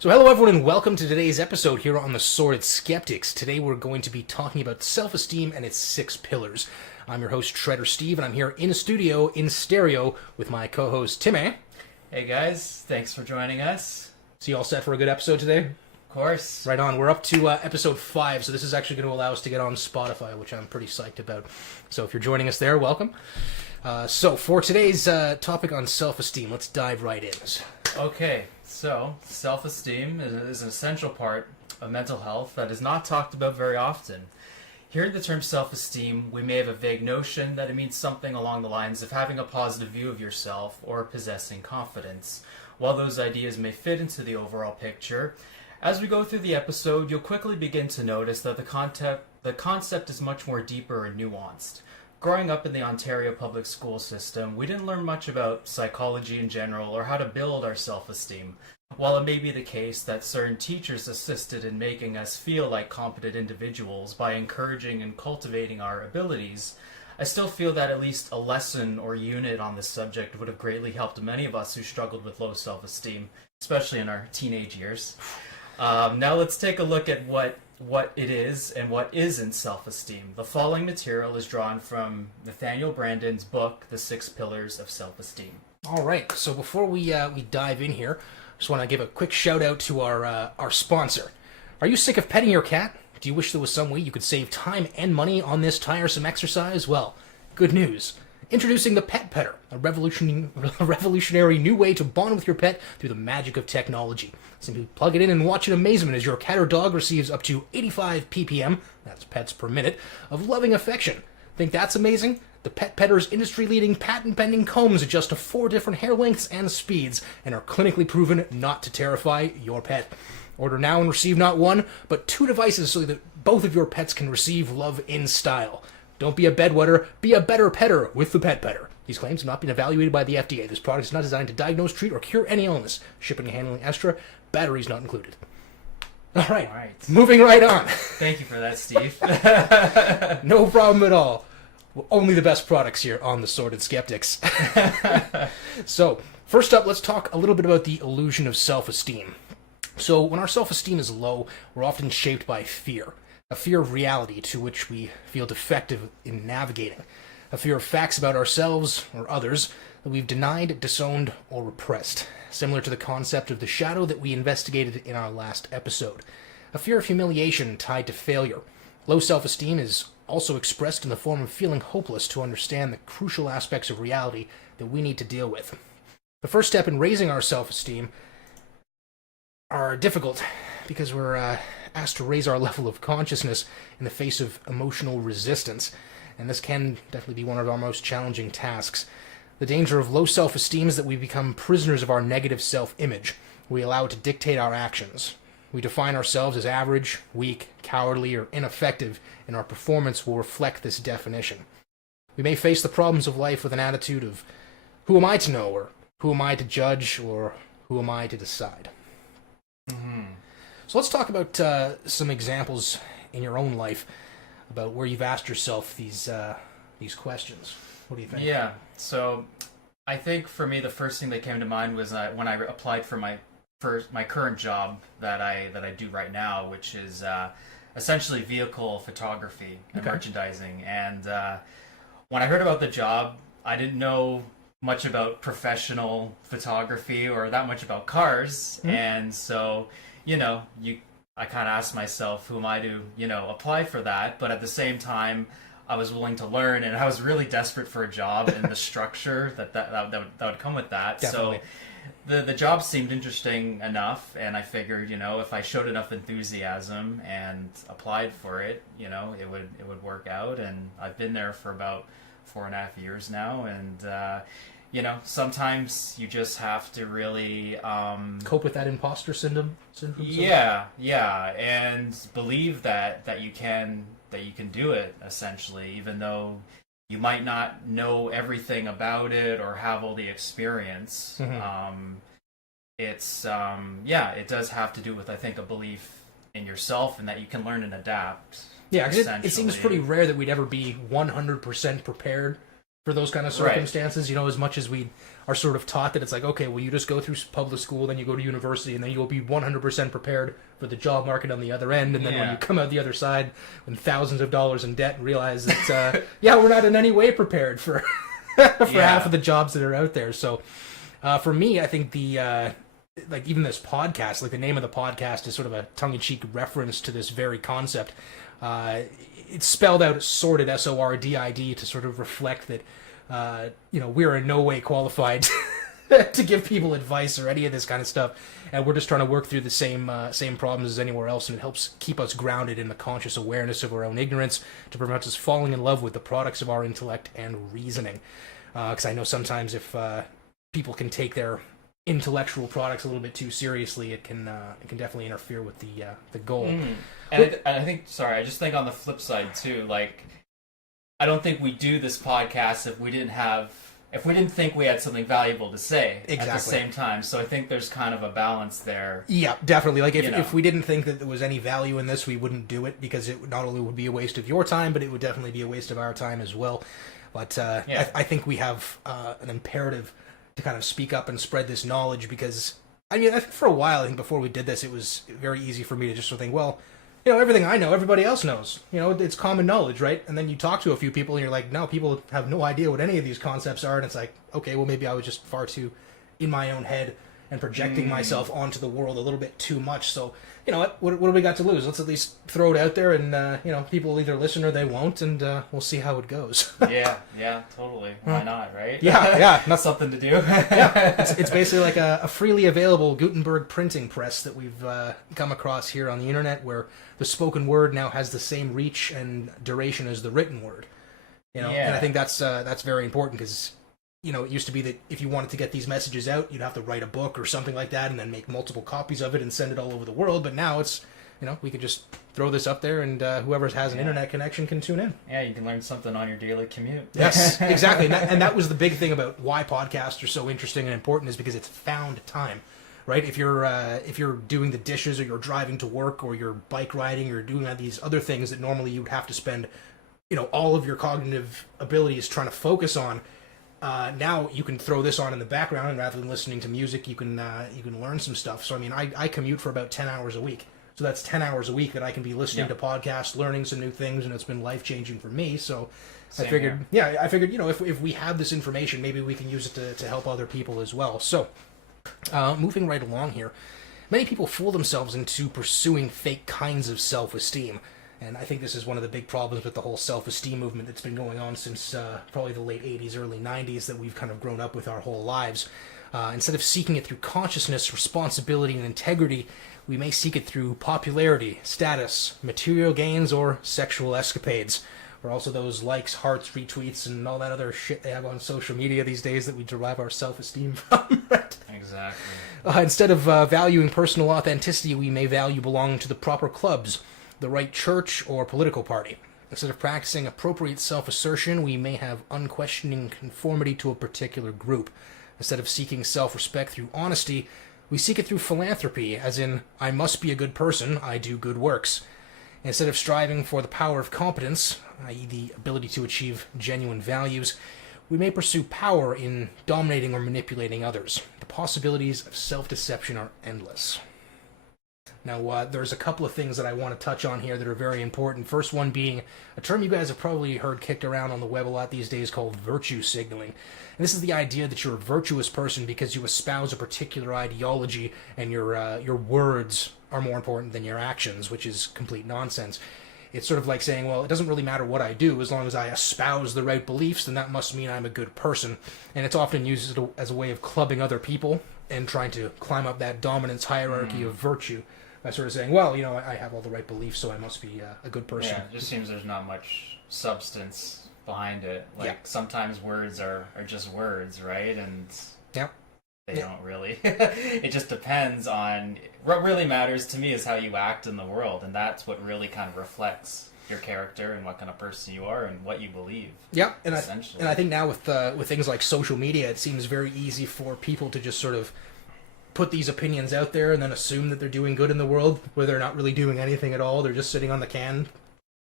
So hello everyone and welcome to today's episode here on The Sordid Skeptics. Today we're going to be talking about self-esteem and its 6 pillars. I'm your host Shredder Steve and I'm here in a studio in stereo with my co-host Timmy. Hey guys, thanks for joining us. So you all set for a good episode today? Of course. Right on. We're up to episode 5, so this is actually going to allow us to get on Spotify, which I'm pretty psyched about. So if you're joining us there, welcome. So for today's topic on self-esteem, let's dive right in. Okay, so self-esteem is an essential part of mental health that is not talked about very often. Hearing the term self-esteem, we may have a vague notion that it means something along the lines of having a positive view of yourself or possessing confidence. While those ideas may fit into the overall picture, as we go through the episode, you'll quickly begin to notice that the concept is much more deeper and nuanced. Growing up in the Ontario public school system, we didn't learn much about psychology in general or how to build our self-esteem. While it may be the case that certain teachers assisted in making us feel like competent individuals by encouraging and cultivating our abilities, I still feel that at least a lesson or unit on this subject would have greatly helped many of us who struggled with low self-esteem, especially in our teenage years. Now let's take a look at what it is and what isn't self-esteem. The following material is drawn from Nathaniel Brandon's book, The 6 Pillars of Self-Esteem. All right, so before we dive in here, I just want to give a quick shout out to our sponsor. Are you sick of petting your cat? Do you wish there was some way you could save time and money on this tiresome exercise? Well, good news. Introducing the Pet Petter, a revolutionary new way to bond with your pet through the magic of technology. Simply plug it in and watch in amazement as your cat or dog receives up to 85 ppm, that's pets per minute, of loving affection. Think that's amazing? The Pet Petter's industry-leading patent-pending combs adjust to 4 different hair lengths and speeds and are clinically proven not to terrify your pet. Order now and receive not 1, but 2 devices so that both of your pets can receive love in style. Don't be a bedwetter, be a better petter with the Pet Petter. These claims have not been evaluated by the FDA. This product is not designed to diagnose, treat, or cure any illness. Shipping and handling extra, batteries not included. All right. Moving right on. Thank you for that, Steve. No problem at all. Only the best products here on The Sordid Skeptics. So, first up, let's talk a little bit about the illusion of self-esteem. So, when our self-esteem is low, we're often shaped by fear. A fear of reality to which we feel defective in navigating. A fear of facts about ourselves or others that we've denied, disowned, or repressed. Similar to the concept of the shadow that we investigated in our last episode. A fear of humiliation tied to failure. Low self-esteem is also expressed in the form of feeling hopeless to understand the crucial aspects of reality that we need to deal with. The first step in raising our self-esteem are difficult because we're asked to raise our level of consciousness in the face of emotional resistance, and this can definitely be one of our most challenging tasks. The danger of low self-esteem is that we become prisoners of our negative self-image. We allow it to dictate our actions. We define ourselves as average, weak, cowardly, or ineffective, and our performance will reflect this definition. We may face the problems of life with an attitude of, who am I to know, or who am I to judge, or who am I to decide? So let's talk about some examples in your own life about where you've asked yourself these questions. What do you think? Yeah, so I think for me the first thing that came to mind was when I applied for my current job that I do right now, which is essentially vehicle photography and merchandising. And when I heard about the job, I didn't know much about professional photography or that much about cars, and so I kind of asked myself, who am I to apply for that? But at the same time, I was willing to learn, and I was really desperate for a job and the structure that would come with that. Definitely. So the job seemed interesting enough, and I figured, if I showed enough enthusiasm and applied for it, it would work out. And I've been there for about 4.5 years now, and sometimes you just have to really cope with that imposter syndrome. Yeah, and believe that you can do it, essentially, even though you might not know everything about it or have all the experience. It does have to do with, I think, a belief in yourself and that you can learn and adapt. Yeah, 'cause it seems pretty rare that we'd ever be 100% prepared for those kind of circumstances. You know, as much as we are sort of taught that it's like, okay, well, you just go through public school, then you go to university, and then you'll be 100% prepared for the job market on the other end. And then when you come out the other side with thousands of dollars in debt and realize that, we're not in any way prepared for half of the jobs that are out there. So for me, I think the like even this podcast, like the name of the podcast is sort of a tongue-in-cheek reference to this very concept. It's spelled out as sordid, SORDID, to sort of reflect that we're in no way qualified to give people advice or any of this kind of stuff, and we're just trying to work through the same problems as anywhere else, and it helps keep us grounded in the conscious awareness of our own ignorance to prevent us falling in love with the products of our intellect and reasoning. Because I know sometimes if people can take their intellectual products a little bit too seriously, it can definitely interfere with the goal. And I think, I just think on the flip side too, like, I don't think we do this podcast if we didn't think we had something valuable to say at the same time. So I think there's kind of a balance there. Yeah, definitely. Like if we didn't think that there was any value in this, we wouldn't do it, because it not only would be a waste of your time, but it would definitely be a waste of our time as well. But I think we have an imperative to kind of speak up and spread this knowledge, because I think for a while, I think before we did this, it was very easy for me to just sort of think, well, everything I know, everybody else knows. It's common knowledge, right? And then you talk to a few people and you're like, no, people have no idea what any of these concepts are. And it's like, okay, well, maybe I was just far too in my own head and projecting myself onto the world a little bit too much. So, what do we got to lose? Let's at least throw it out there, and, people will either listen or they won't, and we'll see how it goes. yeah, totally. Why not, right? Yeah. Not something to do. It's basically like a freely available Gutenberg printing press that we've come across here on the internet, where the spoken word now has the same reach and duration as the written word. And I think that's very important, because it used to be that if you wanted to get these messages out, you'd have to write a book or something like that and then make multiple copies of it and send it all over the world. But now it's, we could just throw this up there, and whoever has an internet connection can tune in. Yeah, you can learn something on your daily commute. Yes, exactly. And that was the big thing about why podcasts are so interesting and important, is because it's found time. Right? If you're doing the dishes, or you're driving to work, or you're bike riding, or doing these other things that normally you would have to spend, all of your cognitive abilities trying to focus on, now you can throw this on in the background, and rather than listening to music, you can learn some stuff. So I commute for about 10 hours a week. So that's 10 hours a week that I can be listening to podcasts, learning some new things, and it's been life-changing for me. So I figured, if we have this information, maybe we can use it to help other people as well. So moving right along here, many people fool themselves into pursuing fake kinds of self-esteem. And I think this is one of the big problems with the whole self-esteem movement that's been going on since probably the late 80s, early 90s, that we've kind of grown up with our whole lives. Instead of seeking it through consciousness, responsibility, and integrity, we may seek it through popularity, status, material gains, or sexual escapades. Or also those likes, hearts, retweets, and all that other shit they have on social media these days that we derive our self-esteem from. Exactly. Instead of valuing personal authenticity, we may value belonging to the proper clubs, the right church, or political party. Instead of practicing appropriate self-assertion, we may have unquestioning conformity to a particular group. Instead of seeking self-respect through honesty, we seek it through philanthropy, as in, I must be a good person, I do good works. Instead of striving for the power of competence, i.e. the ability to achieve genuine values, we may pursue power in dominating or manipulating others. The possibilities of self-deception are endless. Now, there's a couple of things that I want to touch on here that are very important. First one being a term you guys have probably heard kicked around on the web a lot these days called virtue signaling. And this is the idea that you're a virtuous person because you espouse a particular ideology and your words are more important than your actions, which is complete nonsense. It's sort of like saying, well, it doesn't really matter what I do. As long as I espouse the right beliefs, then that must mean I'm a good person. And it's often used as a way of clubbing other people and trying to climb up that dominance hierarchy of virtue. By sort of saying, well, I have all the right beliefs, so I must be a good person. Yeah, it just seems there's not much substance behind it. Like, sometimes words are just words, right? And they don't really. It just depends on... What really matters to me is how you act in the world, and that's what really kind of reflects your character and what kind of person you are and what you believe. Yeah, and I think now with things like social media, it seems very easy for people to just sort of put these opinions out there and then assume that they're doing good in the world, where they're not really doing anything at all. They're just sitting on the can,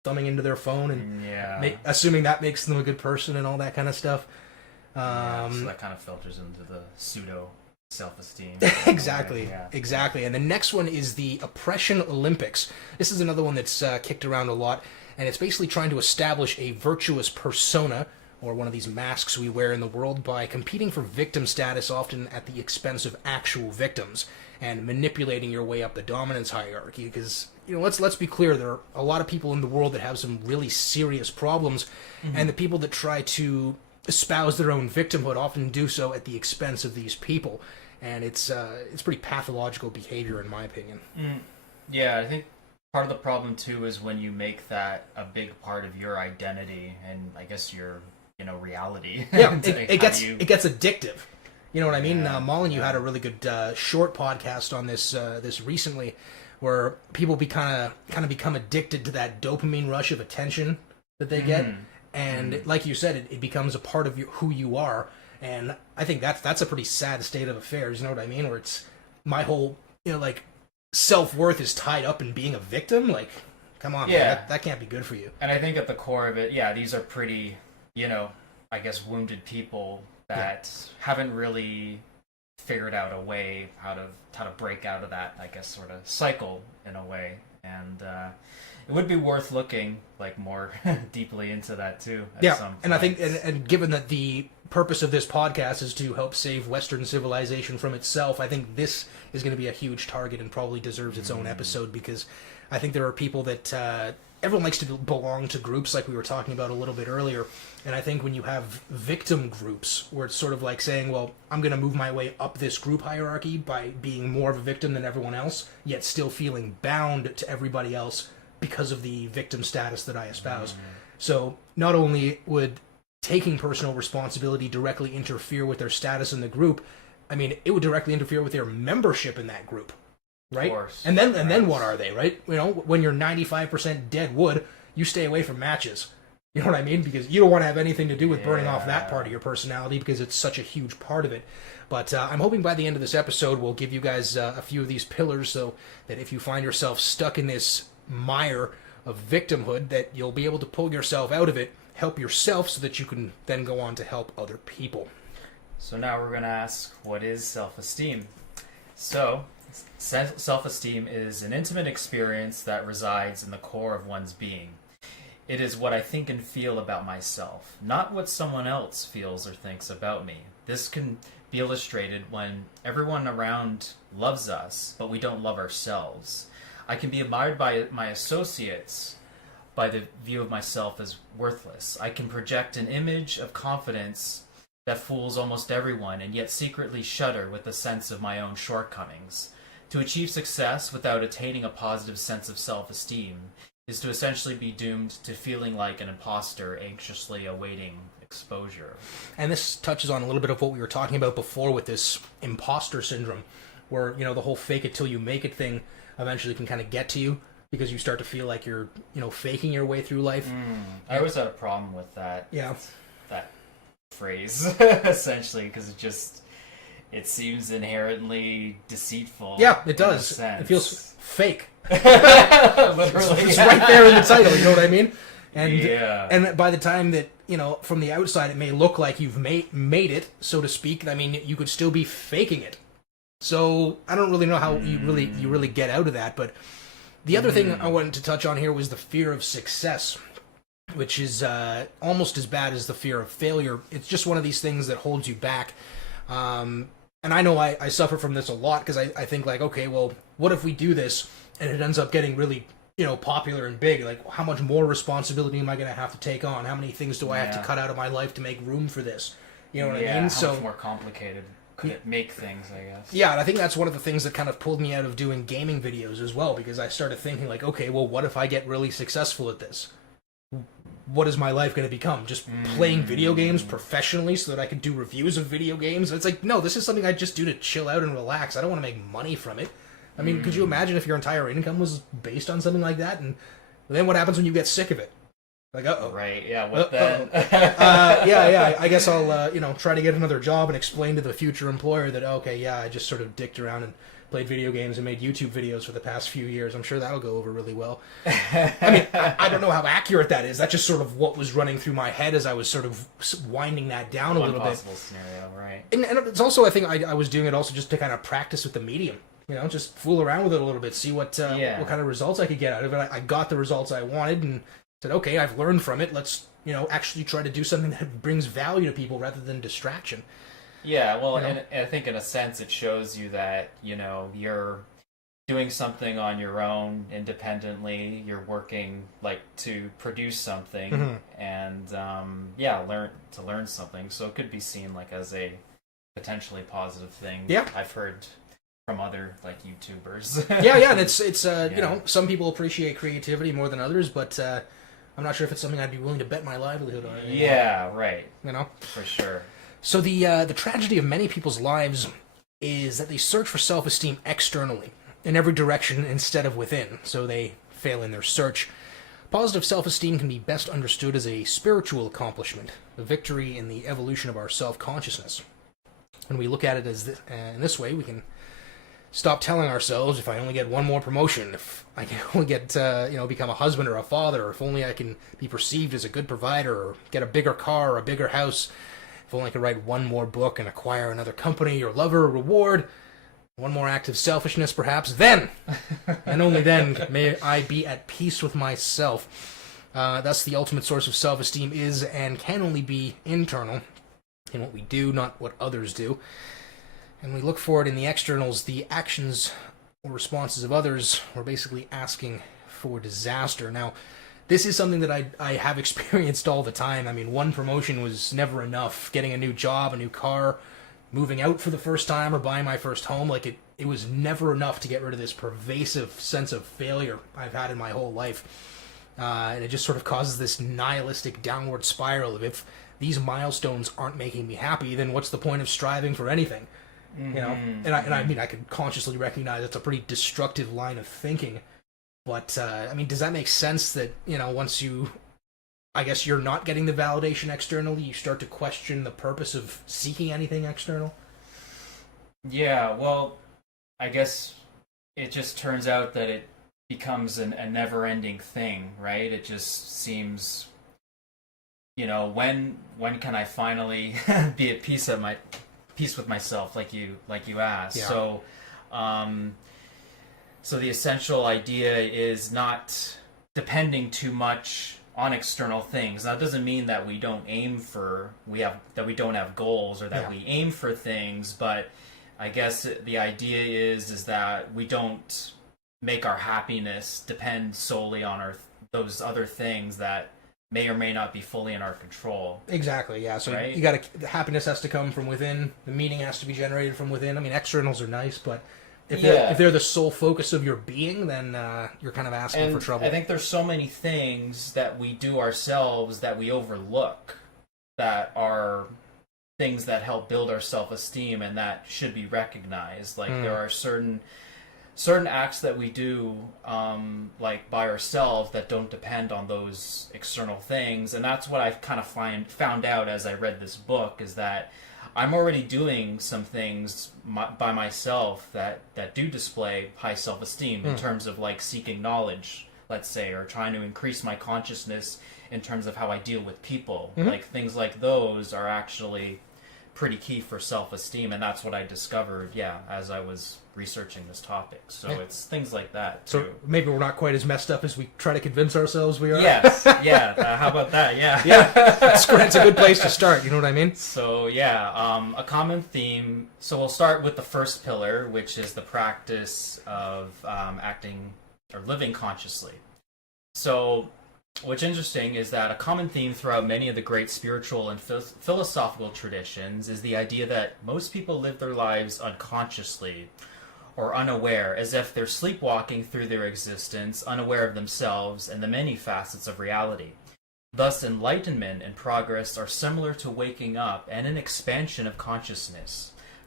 thumbing into their phone and Yeah. assuming that makes them a good person and all that kind of stuff. So that kind of filters into the pseudo self-esteem. Exactly, Yeah. exactly. And the next one is the Oppression Olympics. This is another one that's kicked around a lot, and it's basically trying to establish a virtuous persona, or one of these masks we wear in the world, by competing for victim status, often at the expense of actual victims, and manipulating your way up the dominance hierarchy. Because, you know, let's be clear, there are a lot of people in the world that have some really serious problems, and the people that try to espouse their own victimhood often do so at the expense of these people. And it's pretty pathological behavior, in my opinion. Yeah, I think part of the problem too is when you make that a big part of your identity and I guess your reality. Yeah, Like, it how gets do you- it gets addictive. You know what I mean? Yeah, Mullen, you yeah. had a really good short podcast on this recently, where people kind of become addicted to that dopamine rush of attention that they get, and like you said, it becomes a part of who you are. And I think that's a pretty sad state of affairs. You know what I mean? Where it's my whole like self-worth is tied up in being a victim. Like, come on, Yeah. man, that can't be good for you. And I think at the core of it, yeah, these are pretty, I guess wounded people that haven't really figured out a way how to break out of that, I guess, sort of cycle in a way. And it would be worth looking like more deeply into that too. At some and I think, points. and given that the purpose of this podcast is to help save Western civilization from itself, I think this is going to be a huge target and probably deserves its own episode, because I think there are people that everyone likes to belong to groups, like we were talking about a little bit earlier. And I think when you have victim groups, where it's sort of like saying, well, I'm going to move my way up this group hierarchy by being more of a victim than everyone else, yet still feeling bound to everybody else because of the victim status that I espouse. So not only would taking personal responsibility directly interfere with their status in the group, I mean, it would directly interfere with their membership in that group, right? Of course. And then what are they, right? You know, when you're 95% dead wood, you stay away from matches. You know what I mean? Because you don't want to have anything to do with burning off that part of your personality, because it's such a huge part of it. But I'm hoping by the end of this episode, we'll give you guys a few of these pillars, so that if you find yourself stuck in this mire of victimhood, that you'll be able to pull yourself out of it, help yourself, so that you can then go on to help other people. So now we're going to ask, what is self-esteem? So, self-esteem is an intimate experience that resides in the core of one's being. It is what I think and feel about myself, not what someone else feels or thinks about me. This can be illustrated when everyone around loves us, but we don't love ourselves. I can be admired by my associates by the view of myself as worthless. I can project an image of confidence that fools almost everyone, and yet secretly shudder with the sense of my own shortcomings. To achieve success without attaining a positive sense of self-esteem is to essentially be doomed to feeling like an imposter anxiously awaiting exposure. And this touches on a little bit of what we were talking about before with this imposter syndrome, where, you know, the whole fake it till you make it thing eventually can kind of get to you, because you start to feel like you're, faking your way through life. I always had a problem with that. Yeah. That phrase, essentially, because it seems inherently deceitful. Yeah, it in a does. sense. It feels fake. Literally. It's right there in the title, you know what I mean? And Yeah. and by the time that, from the outside it may look like you've made it, so to speak, I mean, you could still be faking it. So I don't really know how you really get out of that. But the other thing I wanted to touch on here was the fear of success, which is almost as bad as the fear of failure. It's just one of these things that holds you back. And I know I suffer from this a lot, because I think, like, okay, well, what if we do this and it ends up getting really, popular and big? Like, how much more responsibility am I going to have to take on? How many things do I have to cut out of my life to make room for this? You know what I mean? How much more complicated could it make things, I guess? Yeah, and I think that's one of the things that kind of pulled me out of doing gaming videos as well, because I started thinking, like, okay, well, what if I get really successful at this? What is my life going to become? Just playing video games professionally so that I can do reviews of video games? And it's like, no, this is something I just do to chill out and relax. I don't want to make money from it. I mean, could you imagine if your entire income was based on something like that? And then what happens when you get sick of it? Like, uh-oh. Right, yeah, what then? Yeah, I guess I'll, try to get another job and explain to the future employer that, okay, yeah, I just sort of dicked around and played video games and made YouTube videos for the past few years. I'm sure that'll go over really well. I mean, I don't know how accurate that is. That's just sort of what was running through my head as I was sort of winding that down a little bit. One possible scenario, right? And it's also, I think I was doing it also just to kind of practice with the medium. You know, just fool around with it a little bit, see what kind of results I could get out of it. I got the results I wanted and said, okay, I've learned from it. Let's, actually try to do something that brings value to people rather than distraction. Yeah, well, and I think in a sense it shows you that, you're doing something on your own independently. You're working, to produce something and, learn something. So it could be seen, as a potentially positive thing. Yeah. I've heard from other YouTubers. yeah, and it's some people appreciate creativity more than others, but I'm not sure if it's something I'd be willing to bet my livelihood on anymore. Yeah, right. For sure. So the tragedy of many people's lives is that they search for self-esteem externally, in every direction instead of within, so they fail in their search. Positive self-esteem can be best understood as a spiritual accomplishment, a victory in the evolution of our self-consciousness. When we look at it as in this way, we can stop telling ourselves, if I only get one more promotion, if I can only get, become a husband or a father, or if only I can be perceived as a good provider, or get a bigger car or a bigger house, if only I could write one more book and acquire another company or lover or reward, one more act of selfishness perhaps, then, and only then, may I be at peace with myself. Thus, the ultimate source of self-esteem is and can only be internal, in what we do, not what others do. And we look for it in the externals, the actions or responses of others. We're basically asking for disaster. Now, this is something that I have experienced all the time. I mean, one promotion was never enough. Getting a new job, a new car, moving out for the first time, or buying my first home, it was never enough to get rid of this pervasive sense of failure I've had in my whole life. And it just sort of causes this nihilistic downward spiral of, if these milestones aren't making me happy, then what's the point of striving for anything? And I mean, I could consciously recognize it's a pretty destructive line of thinking, but does that make sense that, once you're not getting the validation externally, you start to question the purpose of seeking anything external? Yeah, well, I guess it just turns out that it becomes a never-ending thing, right? It just seems, when can I finally be at peace with myself, like you asked. Yeah. So the essential idea is not depending too much on external things. Now, it doesn't mean that we don't that we don't have goals, or that we aim for things, but I guess the idea is that we don't make our happiness depend solely on those other things that may or may not be fully in our control. Exactly, yeah. So right? the happiness has to come from within. The meaning has to be generated from within. I mean, externals are nice, but if they're the sole focus of your being, then you're kind of asking for trouble. I think there's so many things that we do ourselves that we overlook, that are things that help build our self-esteem and that should be recognized. There are certain acts that we do by ourselves that don't depend on those external things, and that's what I've kind of found out as I read this book, is that I'm already doing some things by myself that do display high self-esteem in terms of seeking knowledge, let's say, or trying to increase my consciousness in terms of how I deal with people. Things like those are actually pretty key for self-esteem, and that's what I discovered, as I was researching this topic. So it's things like that, too. So maybe we're not quite as messed up as we try to convince ourselves we are. Yes, how about that, yeah. It's a good place to start, you know what I mean? So, a common theme. So we'll start with the first pillar, which is the practice of acting or living consciously. So what's interesting is that a common theme throughout many of the great spiritual and philosophical traditions is the idea that most people live their lives unconsciously or unaware, as if they're sleepwalking through their existence, unaware of themselves and the many facets of reality. Thus, enlightenment and progress are similar to waking up and an expansion of consciousness.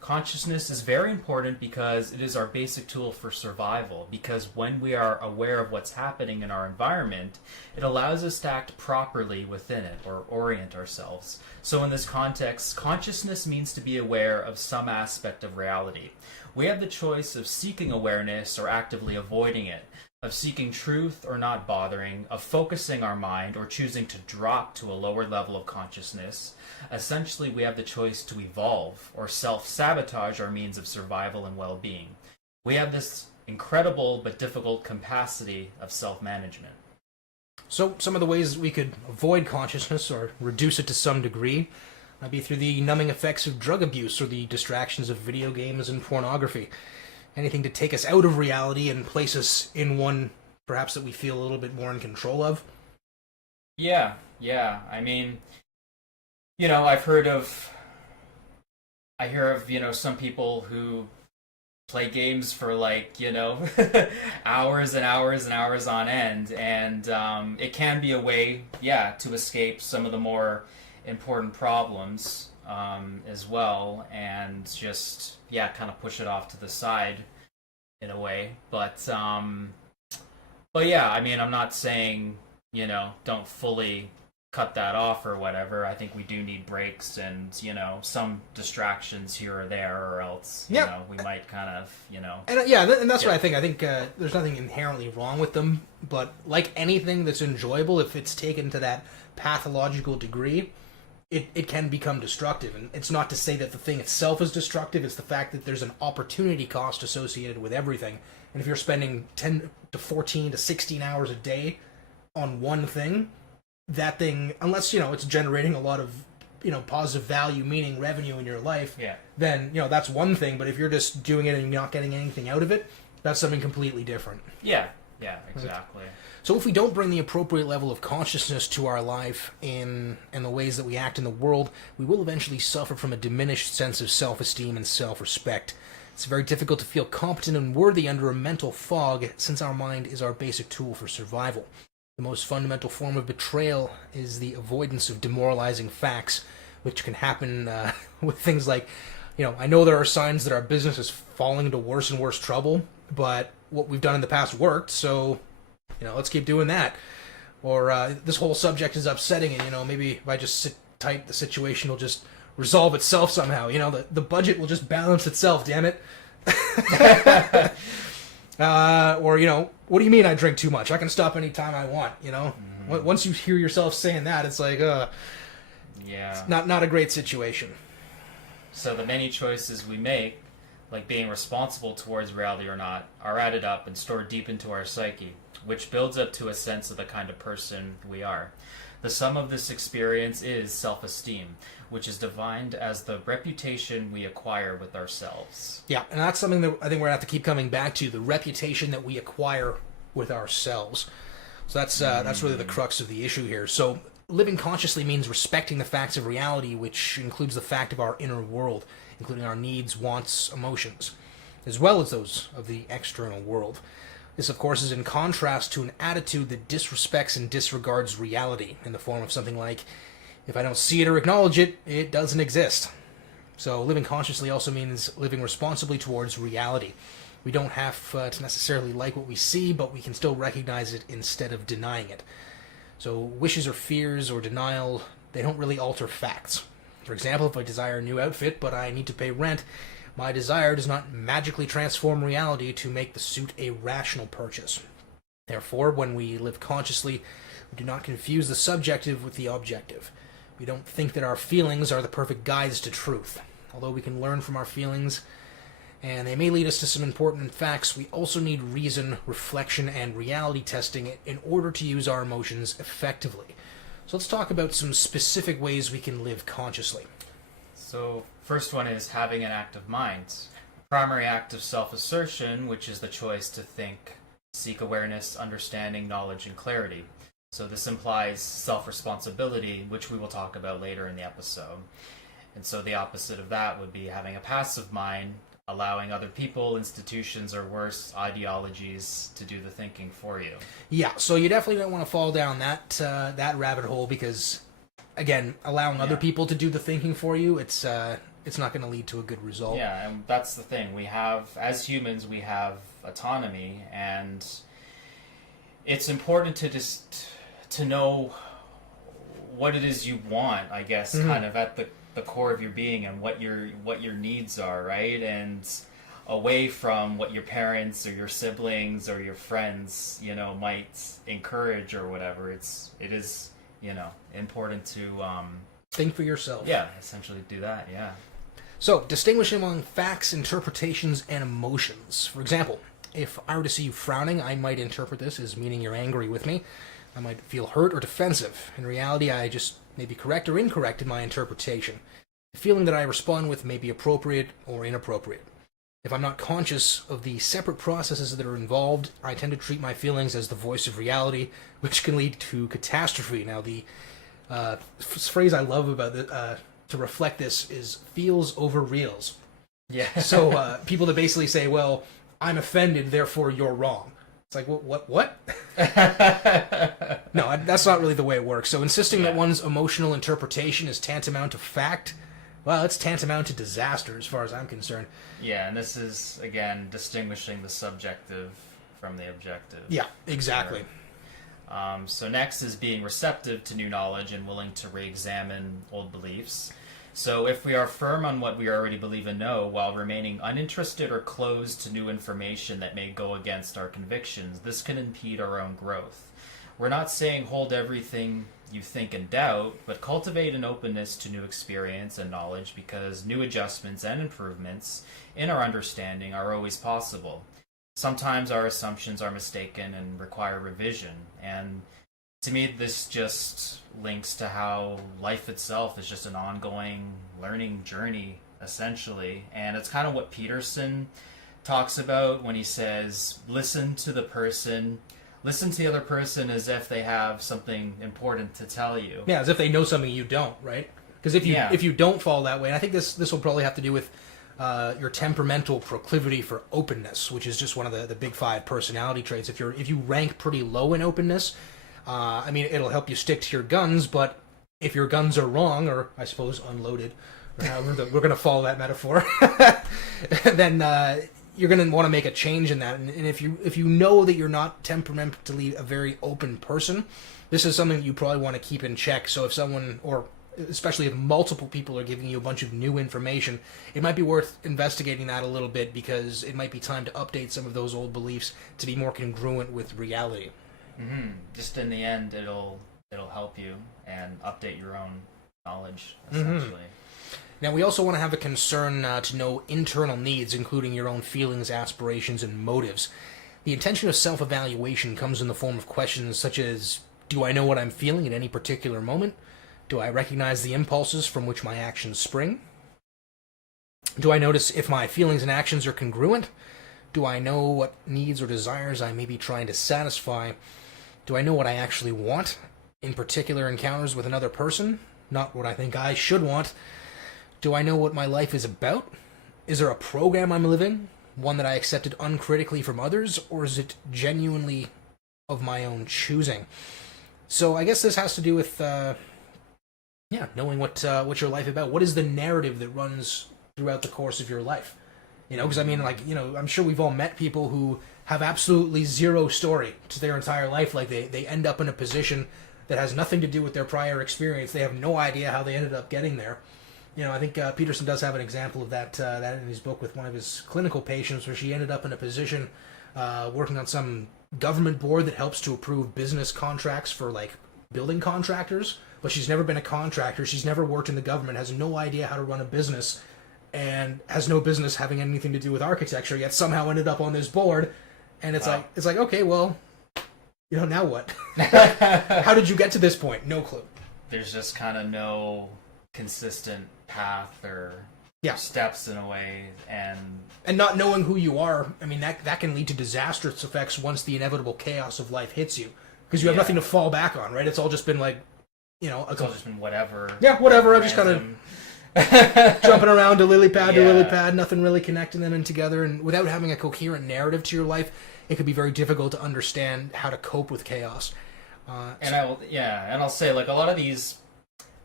Consciousness is very important because it is our basic tool for survival. Because when we are aware of what's happening in our environment, it allows us to act properly within it or orient ourselves. So in this context, consciousness means to be aware of some aspect of reality. We have the choice of seeking awareness or actively avoiding it, of seeking truth or not bothering, of focusing our mind or choosing to drop to a lower level of consciousness. Essentially, we have the choice to evolve or self-sabotage our means of survival and well-being. We have this incredible but difficult capacity of self-management. So some of the ways that we could avoid consciousness or reduce it to some degree might be through the numbing effects of drug abuse or the distractions of video games and pornography. Anything to take us out of reality and place us in one, perhaps, that we feel a little bit more in control of. Yeah. I mean, I hear of, some people who play games for hours and hours and hours on end. And it can be a way, to escape some of the more important problems as well, and just kind of push it off to the side in a way. But yeah, I mean, I'm not saying don't fully cut that off or whatever. I think we do need breaks and some distractions here or there, or else we might kind of and that's what I think. I think there's nothing inherently wrong with them, but like anything that's enjoyable, if it's taken to that pathological degree, it can become destructive. And it's not to say that the thing itself is destructive, it's the fact that there's an opportunity cost associated with everything. And if you're spending 10 to 14 to 16 hours a day on one thing, that thing, unless, it's generating a lot of, positive value, meaning revenue in your life, then, that's one thing. But if you're just doing it and you're not getting anything out of it, that's something completely different. Yeah, exactly. So if we don't bring the appropriate level of consciousness to our life in the ways that we act in the world, we will eventually suffer from a diminished sense of self-esteem and self-respect. It's very difficult to feel competent and worthy under a mental fog, since our mind is our basic tool for survival. The most fundamental form of betrayal is the avoidance of demoralizing facts, which can happen with things like, I know there are signs that our business is falling into worse and worse trouble, but what we've done in the past worked, so let's keep doing that. Or this whole subject is upsetting, and maybe if I just sit tight, the situation will just resolve itself somehow. The budget will just balance itself, damn it. Or what do you mean I drink too much? I can stop anytime I want. Mm-hmm. Once you hear yourself saying that, it's like, it's not a great situation. So the many choices we make, like being responsible towards reality or not, are added up and stored deep into our psyche, which builds up to a sense of the kind of person we are. The sum of this experience is self-esteem, which is defined as the reputation we acquire with ourselves. Yeah, and that's something that I think we're going to have to keep coming back to, the reputation that we acquire with ourselves. So that's really the crux of the issue here. So living consciously means respecting the facts of reality, which includes the fact of our inner world, including our needs, wants, emotions, as well as those of the external world. This, of course, is in contrast to an attitude that disrespects and disregards reality in the form of something like, if I don't see it or acknowledge it, it doesn't exist. So living consciously also means living responsibly towards reality. We don't have to necessarily like what we see, but we can still recognize it instead of denying it. So wishes or fears or denial, they don't really alter facts. For example, if I desire a new outfit, but I need to pay rent, my desire does not magically transform reality to make the suit a rational purchase. Therefore, when we live consciously, we do not confuse the subjective with the objective. We don't think that our feelings are the perfect guides to truth. Although we can learn from our feelings, and they may lead us to some important facts, we also need reason, reflection, and reality testing in order to use our emotions effectively. So let's talk about some specific ways we can live consciously. So, first one is having an active mind. Primary act of self-assertion, which is the choice to think, seek awareness, understanding, knowledge, and clarity. So this implies self-responsibility, which we will talk about later in the episode. And so the opposite of that would be having a passive mind, allowing other people, institutions, or worse, ideologies to do the thinking for you. Yeah, so you definitely don't want to fall down that rabbit hole, because, again, allowing other people to do the thinking for you, it's it's not going to lead to a good result. Yeah, and that's the thing. We have, as humans, we have autonomy, and it's important to just to know what it is you want, I guess, kind of at the core of your being, and what your needs are, right? And away from what your parents or your siblings or your friends, might encourage or whatever. It is, important to Think for yourself. yeah, essentially do that. Yeah. So, distinguish among facts, interpretations, and emotions. For example, if I were to see you frowning, I might interpret this as meaning you're angry with me. I might feel hurt or defensive. In reality, I just may be correct or incorrect in my interpretation. The feeling that I respond with may be appropriate or inappropriate. If I'm not conscious of the separate processes that are involved, I tend to treat my feelings as the voice of reality, which can lead to catastrophe. Now, the phrase I love about to reflect this is feels over reals. Yeah. So people that basically say, well, I'm offended, therefore you're wrong. It's like, what? No, that's not really the way it works. So insisting that one's emotional interpretation is tantamount to fact, well, it's tantamount to disaster as far as I'm concerned. Yeah, and this is, again, distinguishing the subjective from the objective. Yeah, exactly. So next is being receptive to new knowledge and willing to re-examine old beliefs. So if we are firm on what we already believe and know, while remaining uninterested or closed to new information that may go against our convictions, this can impede our own growth. We're not saying hold everything you think in doubt, but cultivate an openness to new experience and knowledge, because new adjustments and improvements in our understanding are always possible. Sometimes our assumptions are mistaken and require revision, and to me this just links to how life itself is just an ongoing learning journey, essentially. And it's kind of what Peterson talks about when he says, listen to the other person as if they have something important to tell you. Yeah, as if they know something you don't, right? Because if you don't fall that way, and I think this will probably have to do with your temperamental proclivity for openness, which is just one of the big 5 personality traits. If you rank pretty low in openness, I mean, it'll help you stick to your guns, but if your guns are wrong, or I suppose unloaded, or however we're going to follow that metaphor, then you're going to want to make a change in that. And if you know that you're not temperamentally a very open person, this is something that you probably want to keep in check. So if someone, or especially if multiple people are giving you a bunch of new information, it might be worth investigating that a little bit, because it might be time to update some of those old beliefs to be more congruent with reality. Mm-hmm. Just in the end, it'll help you and update your own knowledge, essentially. Now, we also want to have a concern to know internal needs, including your own feelings, aspirations, and motives. The intention of self-evaluation comes in the form of questions such as, do I know what I'm feeling at any particular moment? Do I recognize the impulses from which my actions spring? Do I notice if my feelings and actions are congruent? Do I know what needs or desires I may be trying to satisfy? Do I know what I actually want in particular encounters with another person? Not what I think I should want. Do I know what my life is about? Is there a program I'm living? One that I accepted uncritically from others? Or is it genuinely of my own choosing? So I guess this has to do with, knowing what your life is about. What is the narrative that runs throughout the course of your life? Because I mean, I'm sure we've all met people who have absolutely zero story to their entire life. Like they end up in a position that has nothing to do with their prior experience. They have no idea how they ended up getting there. I think Peterson does have an example of that in his book with one of his clinical patients, where she ended up in a position working on some government board that helps to approve business contracts for building contractors. But she's never been a contractor. She's never worked in the government, has no idea how to run a business, and has no business having anything to do with architecture, yet somehow ended up on this board. And it's like, okay, well, now what? How did you get to this point? No clue. There's just kind of no consistent path or steps in a way, and not knowing who you are. I mean, that can lead to disastrous effects once the inevitable chaos of life hits you, because you have nothing to fall back on, right? It's all just been it's all just been whatever. Yeah, whatever. I'm just kind of jumping around to lily pad to lily pad, nothing really connecting them in together, and without having a coherent narrative to your life, it could be very difficult to understand how to cope with chaos. And I'll say, a lot of these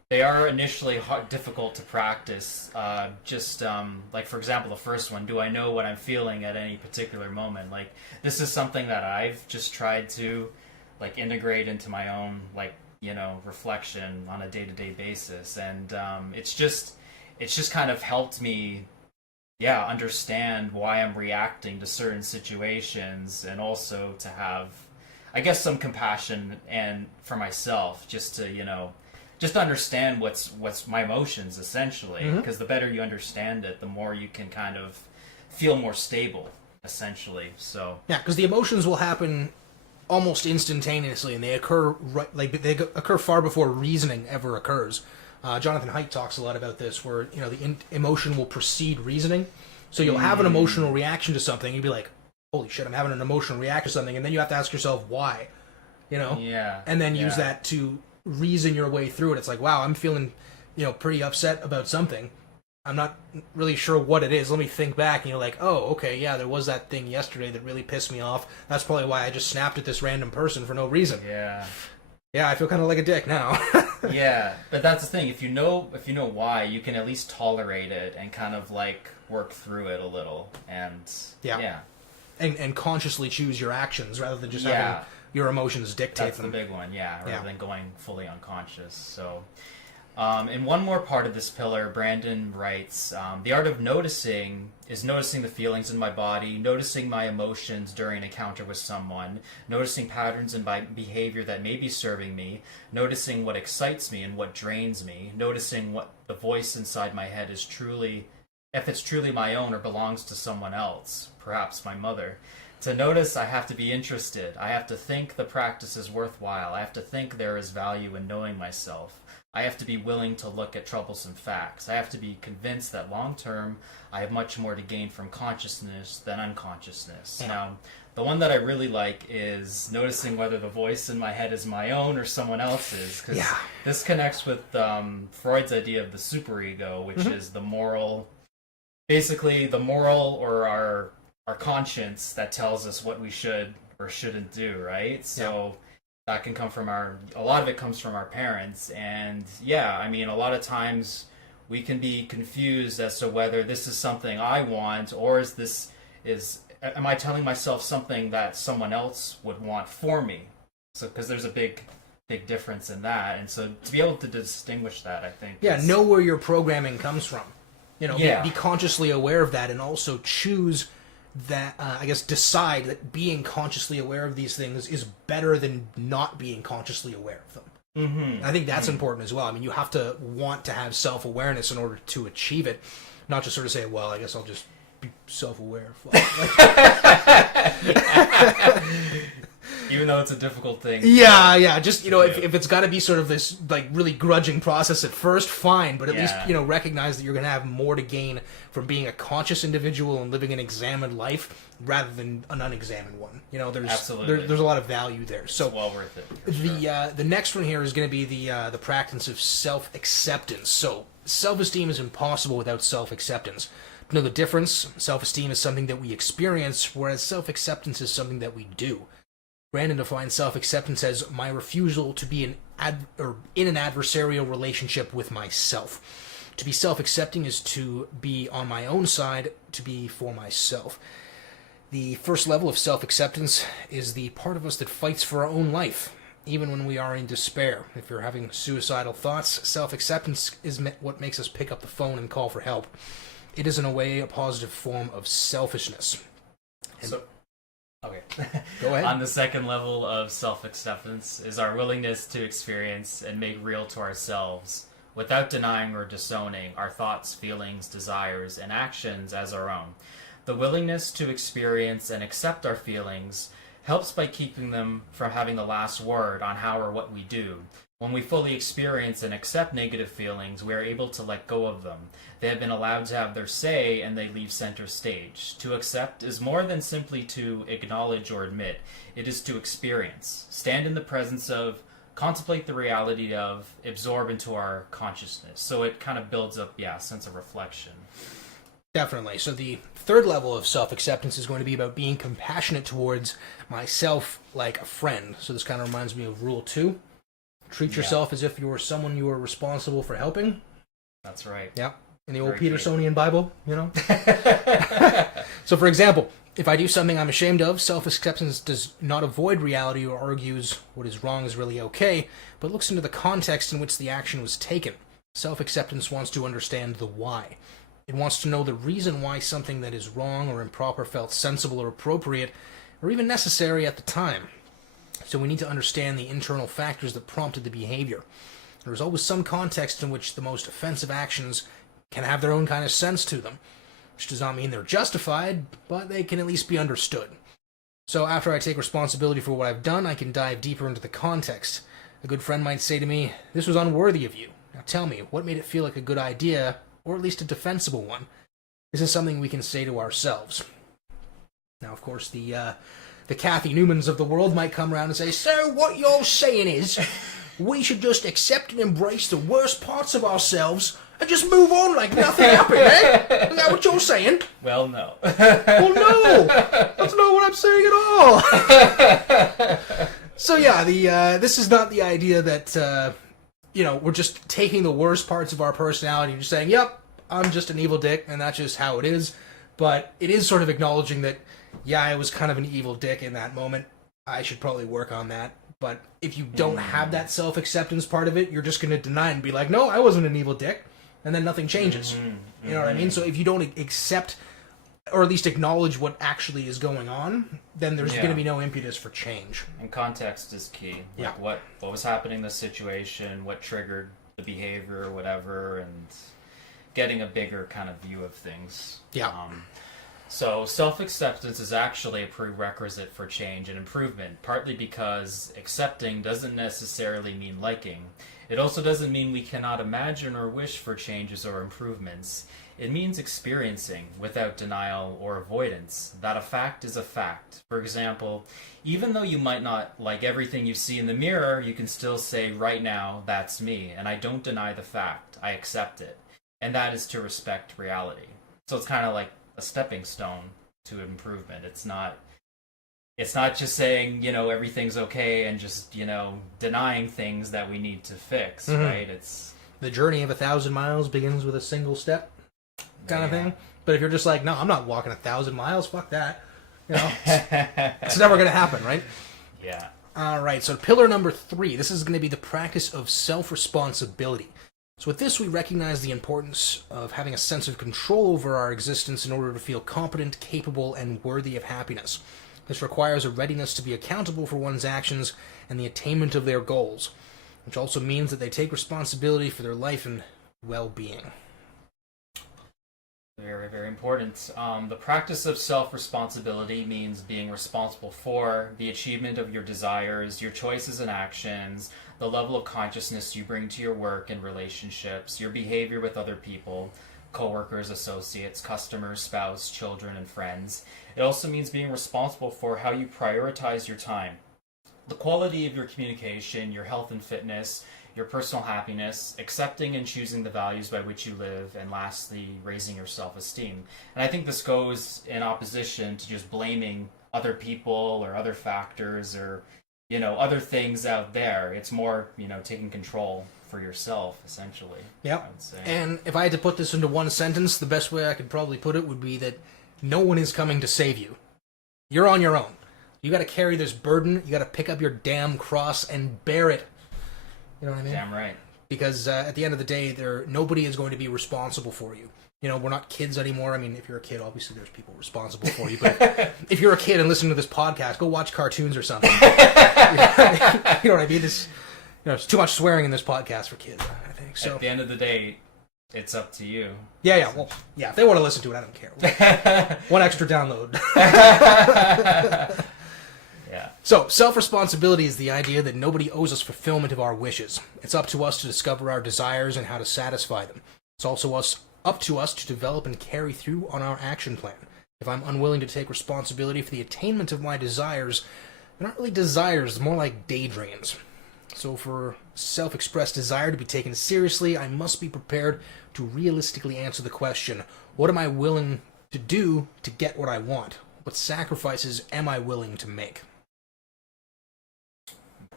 They are initially difficult to practice. Like, for example, the first one, do I know what I'm feeling at any particular moment? Like, this is something that I've just tried to, like, integrate into my own, like, reflection on a day-to-day basis. And it's just kind of helped me, yeah, understand why I'm reacting to certain situations, and also to have, I guess, some compassion and for myself, just to, just understand what's my emotions, essentially, because the better you understand it, the more you can kind of feel more stable, essentially. So yeah, because the emotions will happen almost instantaneously, and they occur they occur far before reasoning ever occurs. Jonathan Haidt talks a lot about this, where the emotion will precede reasoning. So you'll have an emotional reaction to something, you'll be like, "Holy shit, I'm having an emotional reaction to something," and then you have to ask yourself why, yeah, and then use that to reason your way through it. It's like, wow, I'm feeling, pretty upset about something. I'm not really sure what it is. Let me think back, and you're like, oh, okay, yeah, there was that thing yesterday that really pissed me off. That's probably why I just snapped at this random person for no reason. Yeah, I feel kind of like a dick now. Yeah, but that's the thing. If you know why, you can at least tolerate it and kind of like work through it a little. And yeah. And consciously choose your actions rather than just having your emotions dictate That's them. the big one, rather than going fully unconscious. So, in one more part of this pillar, Brandon writes, the art of noticing is noticing the feelings in my body, noticing my emotions during an encounter with someone, noticing patterns in my behavior that may be serving me, noticing what excites me and what drains me, noticing what the voice inside my head is truly, if it's truly my own or belongs to someone else, perhaps my mother. To notice, I have to be interested. I have to think the practice is worthwhile. I have to think there is value in knowing myself. I have to be willing to look at troublesome facts. I have to be convinced that long term, I have much more to gain from consciousness than unconsciousness. Now, the one that I really like is noticing whether the voice in my head is my own or someone else's, because this connects with Freud's idea of the superego, which is the moral, basically the moral or our conscience that tells us what we should or shouldn't do, right? So that can come from a lot of it comes from our parents. And a lot of times we can be confused as to whether this is something I want, or am I telling myself something that someone else would want for me? So, because there's a big difference in that. And so to be able to distinguish that, I think. Yeah, know where your programming comes from. Be consciously aware of that, and also choose that, decide that being consciously aware of these things is better than not being consciously aware of them. Mm-hmm. I think that's important as well. I mean, you have to want to have self-awareness in order to achieve it, not just sort of say, well, I guess I'll just be self-aware. Even though it's a difficult thing. Yeah. Just, if it's got to be sort of this, like, really grudging process at first, fine. But at least, recognize that you're going to have more to gain from being a conscious individual and living an examined life rather than an unexamined one. There's a lot of value there. So it's well worth it. The next one here is going to be the practice of self-acceptance. So self-esteem is impossible without self-acceptance. To know the difference, self-esteem is something that we experience, whereas self-acceptance is something that we do. Brandon defines self-acceptance as my refusal to be in an adversarial relationship with myself. To be self-accepting is to be on my own side, to be for myself. The first level of self-acceptance is the part of us that fights for our own life, even when we are in despair. If you're having suicidal thoughts, self-acceptance is what makes us pick up the phone and call for help. It is, in a way, a positive form of selfishness. Okay. Go ahead. On the second level of self-acceptance is our willingness to experience and make real to ourselves, without denying or disowning, our thoughts, feelings, desires, and actions as our own. The willingness to experience and accept our feelings helps by keeping them from having the last word on how or what we do. When we fully experience and accept negative feelings, we are able to let go of them. They have been allowed to have their say, and they leave center stage. To accept is more than simply to acknowledge or admit. It is to experience, stand in the presence of, contemplate the reality of, absorb into our consciousness. So it kind of builds up, a sense of reflection. Definitely. So the third level of self-acceptance is going to be about being compassionate towards myself like a friend. So this kind of reminds me of Rule 2. Treat yourself as if you were someone you were responsible for helping. That's right. Yeah. In the old Very Petersonian Bible, you know? So, for example, if I do something I'm ashamed of, self-acceptance does not avoid reality or argues what is wrong is really okay, but looks into the context in which the action was taken. Self-acceptance wants to understand the why. It wants to know the reason why something that is wrong or improper felt sensible or appropriate, or even necessary at the time. So we need to understand the internal factors that prompted the behavior. There's always some context in which the most offensive actions can have their own kind of sense to them, which does not mean they're justified, but they can at least be understood. So after I take responsibility for what I've done, I can dive deeper into the context. A good friend might say to me, "This was unworthy of you. Now tell me, what made it feel like a good idea, or at least a defensible one?" This is something we can say to ourselves. Now, of course, the Kathy Newmans of the world might come around and say, "So what you're saying is we should just accept and embrace the worst parts of ourselves and just move on like nothing happened, eh? Is that what you're saying?" Well, no. Well, no! That's not what I'm saying at all! So yeah, this is not the idea that, we're just taking the worst parts of our personality and just saying, "Yep, I'm just an evil dick, and that's just how it is." But it is sort of acknowledging that, yeah, I was kind of an evil dick in that moment. I should probably work on that. But if you don't have that self-acceptance part of it, you're just going to deny and be like, "No, I wasn't an evil dick." And then nothing changes. You know what I mean? So if you don't accept, or at least acknowledge what actually is going on, then there's going to be no impetus for change. And context is key. Like what was happening in the situation, what triggered the behavior or whatever, and getting a bigger kind of view of things. Yeah. So self-acceptance is actually a prerequisite for change and improvement, partly because accepting doesn't necessarily mean liking. It also doesn't mean we cannot imagine or wish for changes or improvements. It means experiencing, without denial or avoidance, that a fact is a fact. For example, even though you might not like everything you see in the mirror, you can still say, "Right now, that's me, and I don't deny the fact, I accept it." And that is to respect reality. So it's kind of like a stepping stone to improvement. It's not just saying, everything's okay and just, denying things that we need to fix, right? It's the journey of 1,000 miles begins with a single step kind of thing. But if you're just like, "No, I'm not walking 1,000 miles, fuck that." It's never going to happen, right? Yeah. All right, so pillar number 3, this is going to be the practice of self-responsibility. So with this, we recognize the importance of having a sense of control over our existence in order to feel competent, capable, and worthy of happiness. This requires a readiness to be accountable for one's actions and the attainment of their goals, which also means that they take responsibility for their life and well-being. Very, very important. The practice of self-responsibility means being responsible for the achievement of your desires, your choices and actions, the level of consciousness you bring to your work and relationships, your behavior with other people, coworkers, associates, customers, spouse, children, and friends. It also means being responsible for how you prioritize your time, the quality of your communication, your health and fitness, your personal happiness, accepting and choosing the values by which you live, and lastly, raising your self-esteem. And I think this goes in opposition to just blaming other people or other factors or, other things out there. It's more, taking control for yourself, essentially. Yep. And if I had to put this into one sentence, the best way I could probably put it would be that no one is coming to save you. You're on your own. You got to carry this burden. You got to pick up your damn cross and bear it. You know what I mean? Damn right. Because at the end of the day, nobody is going to be responsible for you. We're not kids anymore. I mean, if you're a kid, obviously there's people responsible for you. But if you're a kid and listening to this podcast, go watch cartoons or something. You know what I mean? There's too much swearing in this podcast for kids, I think. So at the end of the day, it's up to you. Yeah. Well, yeah. If they want to listen to it, I don't care. One extra download. Yeah. So, self-responsibility is the idea that nobody owes us fulfillment of our wishes. It's up to us to discover our desires and how to satisfy them. It's also up to us to develop and carry through on our action plan. If I'm unwilling to take responsibility for the attainment of my desires, they're not really desires, more like daydreams. So for self-expressed desire to be taken seriously, I must be prepared to realistically answer the question, what am I willing to do to get what I want? What sacrifices am I willing to make?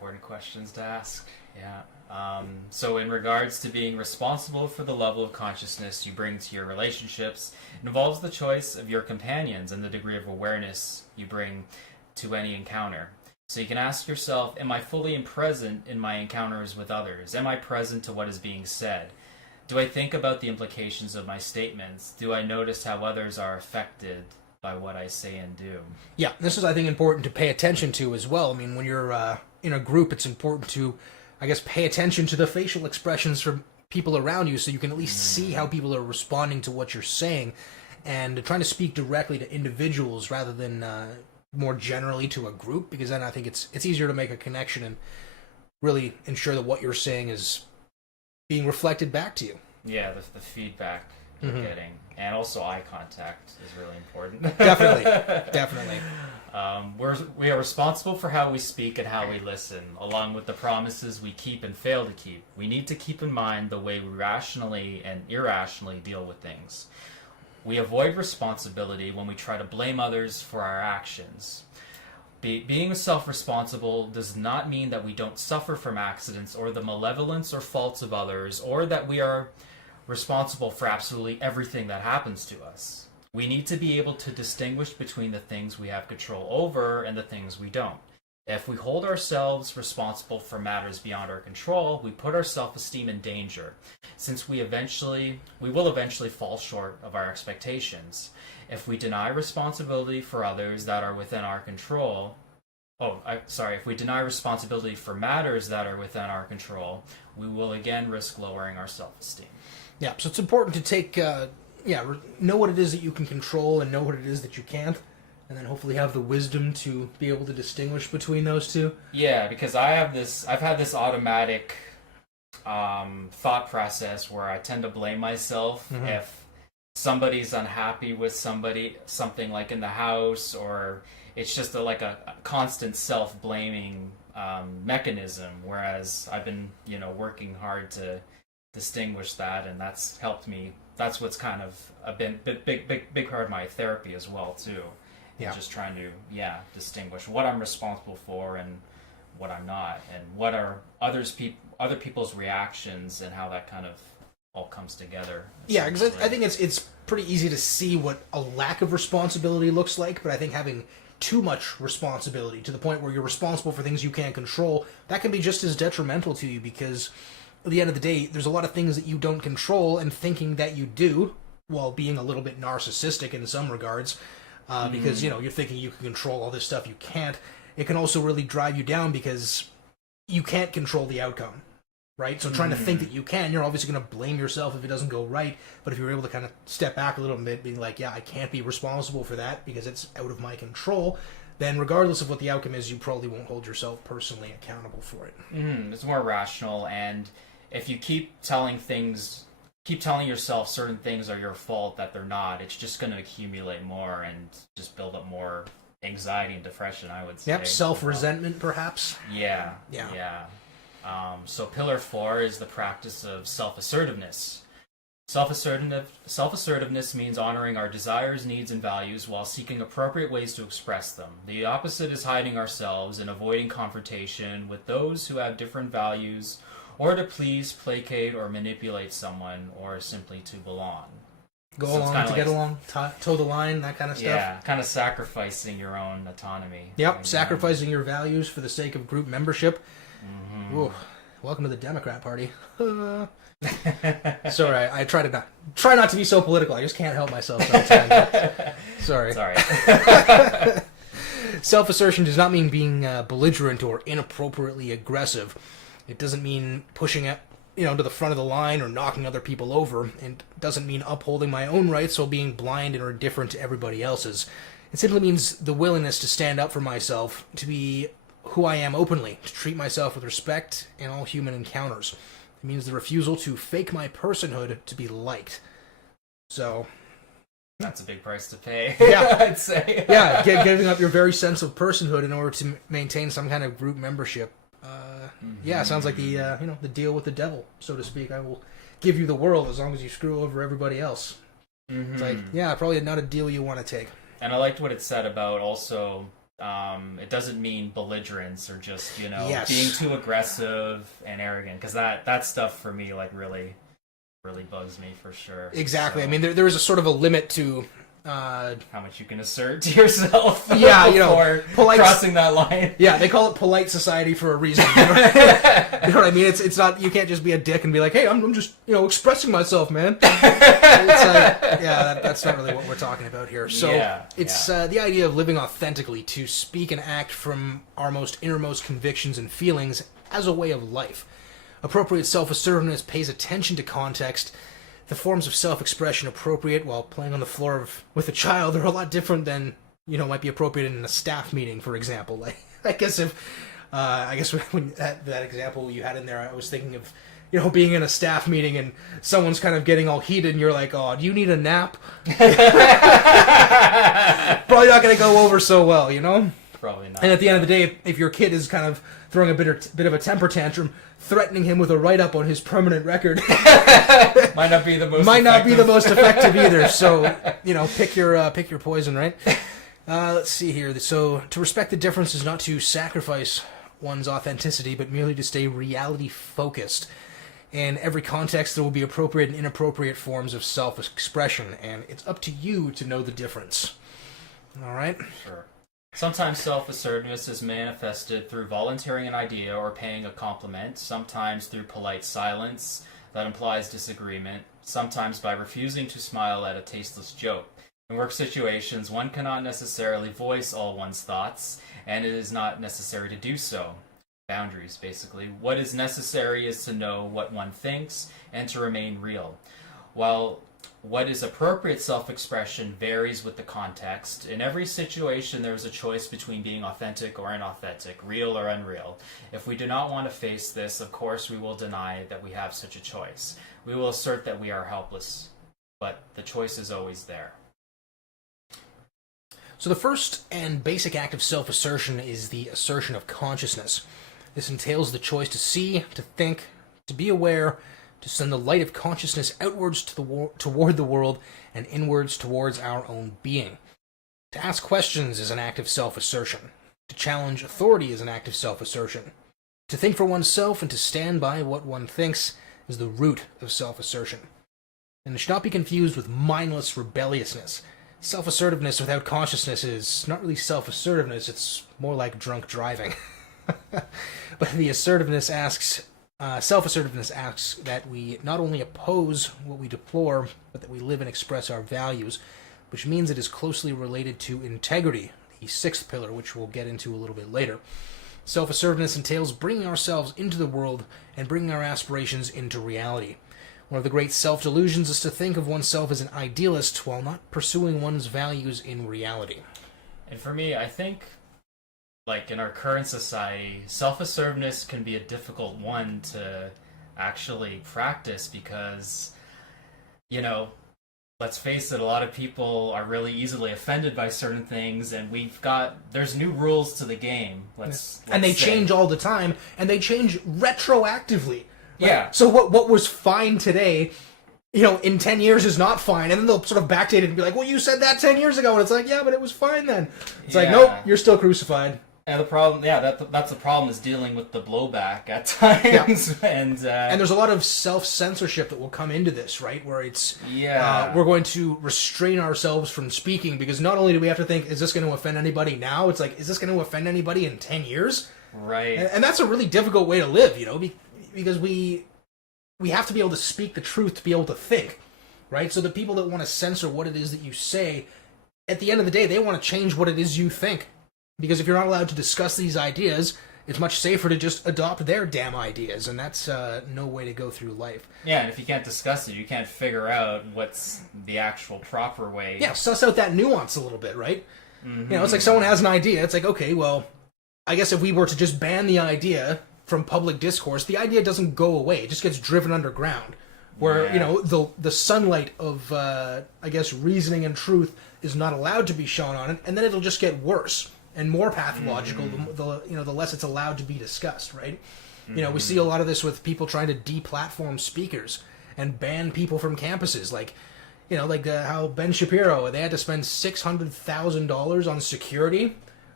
important questions to ask. Yeah. So in regards to being responsible for the level of consciousness you bring to your relationships, it involves the choice of your companions and the degree of awareness you bring to any encounter. So you can ask yourself, am I fully present in my encounters with others? Am I present to what is being said? Do I think about the implications of my statements? Do I notice how others are affected by what I say and do? Yeah, this is, I think, important to pay attention to as well. I mean, when you're in a group, it's important to, I guess, pay attention to the facial expressions from people around you so you can at least see how people are responding to what you're saying, and trying to speak directly to individuals rather than more generally to a group, because then I think it's easier to make a connection and really ensure that what you're saying is being reflected back to you. Yeah, the feedback you're getting. And also eye contact is really important. Definitely. We are responsible for how we speak and how we listen, along with the promises we keep and fail to keep. We need to keep in mind the way we rationally and irrationally deal with things. We avoid responsibility when we try to blame others for our actions. Being self-responsible does not mean that we don't suffer from accidents or the malevolence or faults of others, or that we are responsible for absolutely everything that happens to us. We need to be able to distinguish between the things we have control over and the things we don't. If we hold ourselves responsible for matters beyond our control, we put our self-esteem in danger, since we will eventually fall short of our expectations. If we deny responsibility for others that are within our control, if we deny responsibility for matters that are within our control, we will again risk lowering our self-esteem. Yeah, so it's important to take, know what it is that you can control and know what it is that you can't, and then hopefully have the wisdom to be able to distinguish between those two. Yeah, because I've had this automatic thought process where I tend to blame myself if somebody's unhappy with something like in the house, or it's just a constant self-blaming mechanism, whereas I've been working hard to distinguish that, and that's helped me. That's what's kind of a big part of my therapy as well too. Yeah. Just trying to distinguish what I'm responsible for and what I'm not, and what are other people's reactions, and how that kind of all comes together. Yeah, because I think it's pretty easy to see what a lack of responsibility looks like, but I think having too much responsibility to the point where you're responsible for things you can't control, that can be just as detrimental to you, because at the end of the day, there's a lot of things that you don't control, and thinking that you do, while being a little bit narcissistic in some regards, because you're thinking you can control all this stuff you can't, it can also really drive you down because you can't control the outcome, right? So trying to think that you can, you're obviously going to blame yourself if it doesn't go right, but if you're able to kind of step back a little bit, being like, I can't be responsible for that because it's out of my control, then regardless of what the outcome is, you probably won't hold yourself personally accountable for it. It's more rational, and if you keep telling yourself certain things are your fault that they're not, it's just going to accumulate more and just build up more anxiety and depression, I would say. Yep, self-resentment perhaps. Yeah. So pillar 4 is the practice of self-assertiveness. Self-assertiveness means honoring our desires, needs, and values while seeking appropriate ways to express them. The opposite is hiding ourselves and avoiding confrontation with those who have different values, or to please, placate, or manipulate someone, or simply to belong. Go along to get along, toe the line, that kind of stuff. Yeah, kind of sacrificing your own autonomy. Yep, sacrificing your values for the sake of group membership. Ooh, welcome to the Democrat Party. Sorry, I try not to be so political. I just can't help myself sometimes. Sorry. Self-assertion does not mean being belligerent or inappropriately aggressive. It doesn't mean pushing it, to the front of the line or knocking other people over. It doesn't mean upholding my own rights while being blind or indifferent to everybody else's. It simply means the willingness to stand up for myself, to be who I am openly, to treat myself with respect in all human encounters. It means the refusal to fake my personhood to be liked. So that's a big price to pay. Yeah, I'd say. Yeah, giving up your very sense of personhood in order to maintain some kind of group membership. Yeah, it sounds like the the deal with the devil, so to speak. I will give you the world as long as you screw over everybody else. It's like, probably not a deal you want to take. And I liked what it said about also it doesn't mean belligerence or just, Yes. being too aggressive and arrogant. Because that stuff for me, like, really, really bugs me for sure. Exactly. So, I mean, there is a sort of a limit to how much you can assert to yourself Yeah, before polite- crossing that line. Yeah, they call it polite society for a reason. You know, you know what I mean? It's not, you can't just be a dick and be like, hey, I'm just, expressing myself, man. It's like, yeah, that's not really what we're talking about here. So it's the idea of living authentically, to speak and act from our most innermost convictions and feelings as a way of life. Appropriate self-assertiveness pays attention to context. The forms of self-expression appropriate while playing on the floor with a child are a lot different than, might be appropriate in a staff meeting, for example. Like, I guess when that example you had in there, I was thinking of, being in a staff meeting and someone's kind of getting all heated and you're like, oh, do you need a nap? Probably not going to go over so well, Probably not. And at the end of the day, if your kid is kind of throwing a bit of a temper tantrum, threatening him with a write-up on his permanent record might not be the most effective either. So, pick your poison, right? Let's see here. So, to respect the difference is not to sacrifice one's authenticity, but merely to stay reality-focused. In every context, there will be appropriate and inappropriate forms of self-expression, and it's up to you to know the difference. All right? Sure. Sometimes self-assertiveness is manifested through volunteering an idea or paying a compliment, sometimes through polite silence that implies disagreement, sometimes by refusing to smile at a tasteless joke. In work situations, one cannot necessarily voice all one's thoughts, and it is not necessary to do so. Boundaries, basically. What is necessary is to know what one thinks and to remain real. While what is appropriate self-expression varies with the context. In every situation, there is a choice between being authentic or inauthentic, real or unreal. If we do not want to face this, of course, we will deny that we have such a choice. We will assert that we are helpless, but the choice is always there. So the first and basic act of self-assertion is the assertion of consciousness. This entails the choice to see, to think, to be aware, to send the light of consciousness outwards toward the world and inwards towards our own being. To ask questions is an act of self-assertion. To challenge authority is an act of self-assertion. To think for oneself and to stand by what one thinks is the root of self-assertion. And it should not be confused with mindless rebelliousness. Self-assertiveness without consciousness is not really self-assertiveness, it's more like drunk driving. But the self-assertiveness asks that we not only oppose what we deplore, but that we live and express our values, which means it is closely related to integrity, the sixth pillar, which we'll get into a little bit later. Self-assertiveness entails bringing ourselves into the world and bringing our aspirations into reality. One of the great self-delusions is to think of oneself as an idealist while not pursuing one's values in reality. And for me, I think, like, in our current society, self-assertiveness can be a difficult one to actually practice because, let's face it, a lot of people are really easily offended by certain things, and there's new rules to the game. And they change all the time, and they change retroactively. Right? Yeah. So what was fine today, in 10 years is not fine, and then they'll sort of backdate it and be like, well, you said that 10 years ago, and it's like, yeah, but it was fine then. It's like, nope, you're still crucified. And the problem, that's the problem, is dealing with the blowback at times. Yeah. And there's a lot of self-censorship that will come into this, right? Where it's, we're going to restrain ourselves from speaking, because not only do we have to think, is this going to offend anybody now? It's like, is this going to offend anybody in 10 years? Right. And that's a really difficult way to live, because we have to be able to speak the truth to be able to think, right? So the people that want to censor what it is that you say, at the end of the day, they want to change what it is you think. Because if you're not allowed to discuss these ideas, it's much safer to just adopt their damn ideas, and that's no way to go through life. Yeah, and if you can't discuss it, you can't figure out what's the actual proper way. Yeah, suss out that nuance a little bit, right? Mm-hmm. It's like someone has an idea, it's like, okay, well, I guess if we were to just ban the idea from public discourse, the idea doesn't go away, it just gets driven underground. Where, the sunlight of, reasoning and truth is not allowed to be shone on it, and then it'll just get worse and more pathological, the less it's allowed to be discussed, right? We see a lot of this with people trying to deplatform speakers and ban people from campuses, like how Ben Shapiro, they had to spend $600,000 on security